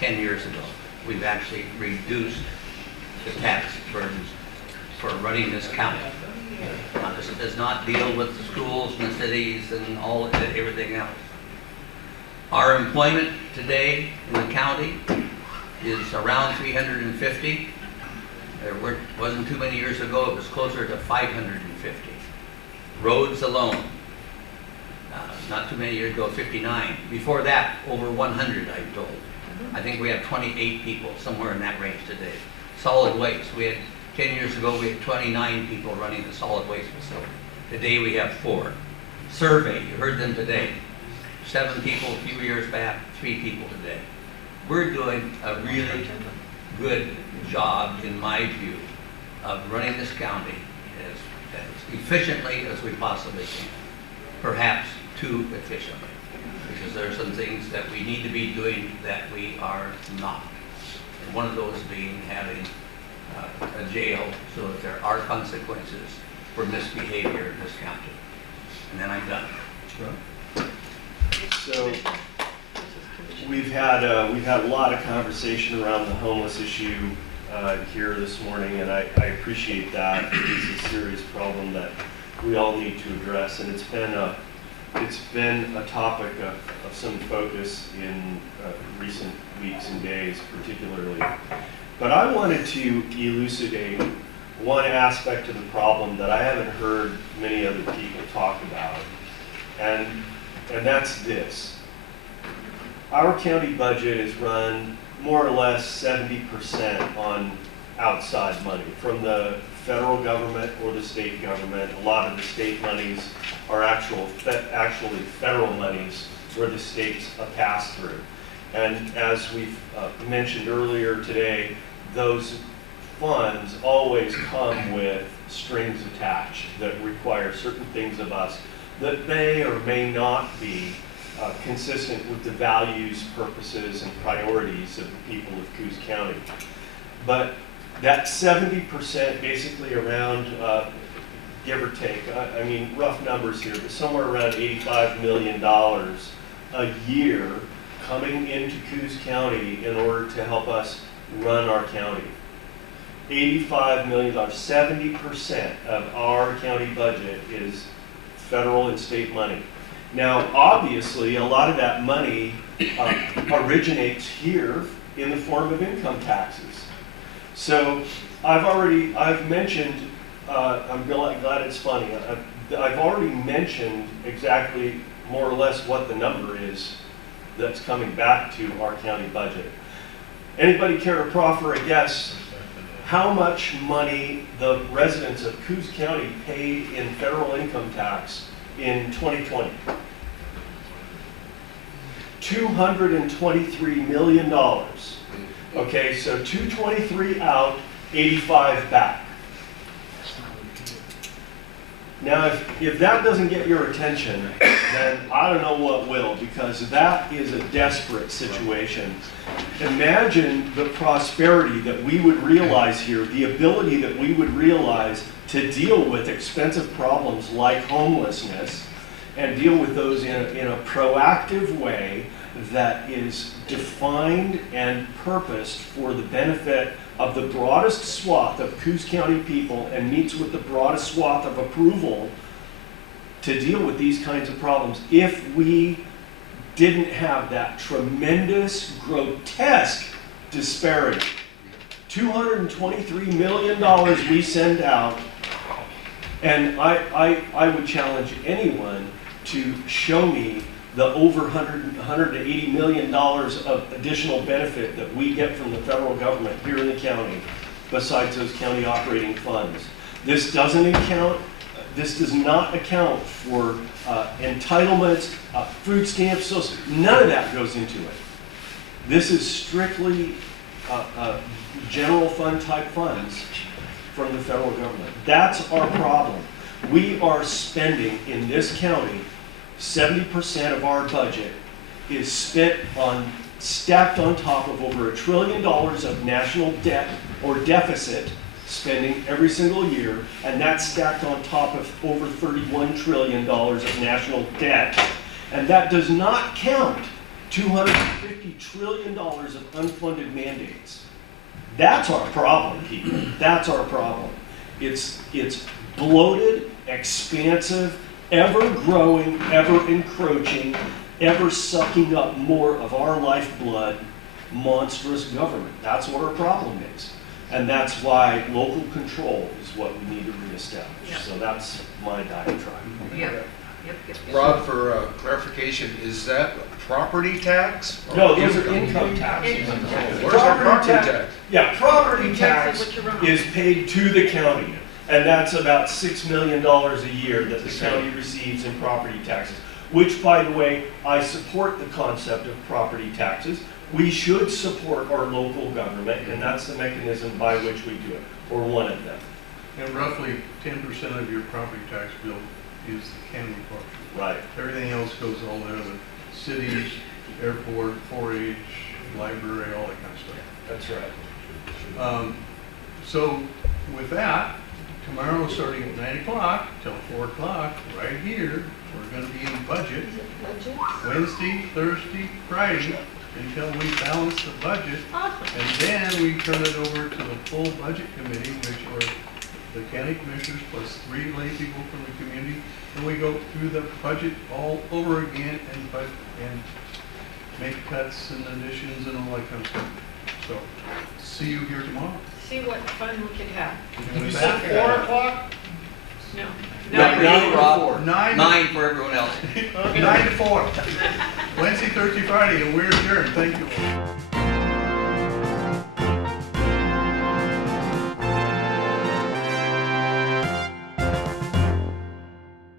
10 years ago. We've actually reduced the tax burdens for running this county. Now, this does not deal with the schools and the cities and everything else. Our employment today in the county is around 350. There wasn't too many years ago, it was closer to 550. Roads alone, not too many years ago, 59. Before that, over 100, I'm told. I think we have 28 people, somewhere in that range today. Solid waste, 10 years ago, we had 29 people running the solid waste facility. Today, we have 4. Survey, you heard them today. 7 people a few years back, 3 people today. We're doing a really good job, in my view, of running this county as efficiently as we possibly can. Perhaps too efficiently, because there are some things that we need to be doing that we are not. And one of those being having a jail so that there are consequences for misbehavior in this county. And then I'm done. So we've had a lot of conversation around the homeless issue here this morning, and I appreciate that. It's a serious problem that we all need to address, and it's been a topic of some focus in recent weeks and days, particularly. But I wanted to elucidate one aspect of the problem that I haven't heard many other people talk about, and that's this. Our county budget is run more or less 70% on outside money from the federal government or the state government. A lot of the state monies are actually federal monies where the state's a pass-through. And as we've mentioned earlier today, those funds always come with strings attached that require certain things of us that may or may not be consistent with the values, purposes, and priorities of the people of Coos County. But that 70%, basically around, give or take, I mean, rough numbers here, but somewhere around $85 million a year coming into Coos County in order to help us run our county. $85 million, 70% of our county budget is federal and state money. Now, obviously, a lot of that money originates here in the form of income taxes. So I've mentioned, I'm glad it's funny, I've already mentioned exactly more or less what the number is that's coming back to our county budget. Anybody care to proffer a guess how much money the residents of Coos County paid in federal income tax in 2020? $223 million. Okay, so 223 out, 85 back. Now, if that doesn't get your attention, then I don't know what will, because that is a desperate situation. Imagine the prosperity that we would realize here, the ability that we would realize to deal with expensive problems like homelessness and deal with those in a proactive way that is defined and purposed for the benefit of the broadest swath of Coos County people and meets with the broadest swath of approval to deal with these kinds of problems. If we didn't have that tremendous, grotesque disparity, $223 million we send out, and I would challenge anyone to show me the over $180 million of additional benefit that we get from the federal government here in the county, besides those county operating funds. This does not account for entitlements, food stamps, none of that goes into it. This is strictly general fund type funds from the federal government. That's our problem. We are spending in this county 70% of our budget is spent on, stacked on top of over $1 trillion of national debt or deficit spending every single year, and that's stacked on top of over $31 trillion of national debt. And that does not count $250 trillion of unfunded mandates. That's our problem, people. That's our problem. It's bloated, expansive, ever-growing, ever-encroaching, ever-sucking up more of our lifeblood, monstrous government. That's what our problem is. And that's why local control is what we need to reestablish. Yep. So that's my diatribe. Yep. Rob, for clarification, is that property tax? No, those are income taxes. Where's our property tax? Yeah, property tax is paid to the county. And that's about $6 million a year that the county receives in property taxes, which, by the way, I support the concept of property taxes. We should support our local government, and that's the mechanism by which we do it, or one of them. And roughly 10% of your property tax bill is the county portion. Right. Everything else goes all the other cities, airport, 4-H, library, all that kind of stuff. That's right. So with that, tomorrow starting at 9 o'clock till 4 o'clock, right here, we're going to be in budget. Wednesday, Thursday, Friday, until we balance the budget. Awesome. And then we turn it over to the full budget committee, which are the county commissioners plus 3 lay people from the community. And we go through the budget all over again and make cuts and additions and all that kind of stuff. So, see you here tomorrow. See what fun we could have. You said 4 o'clock? No. 9 for everyone else. 9 to 4. Wednesday, Thursday, Friday, and we're adjourned. Thank you all.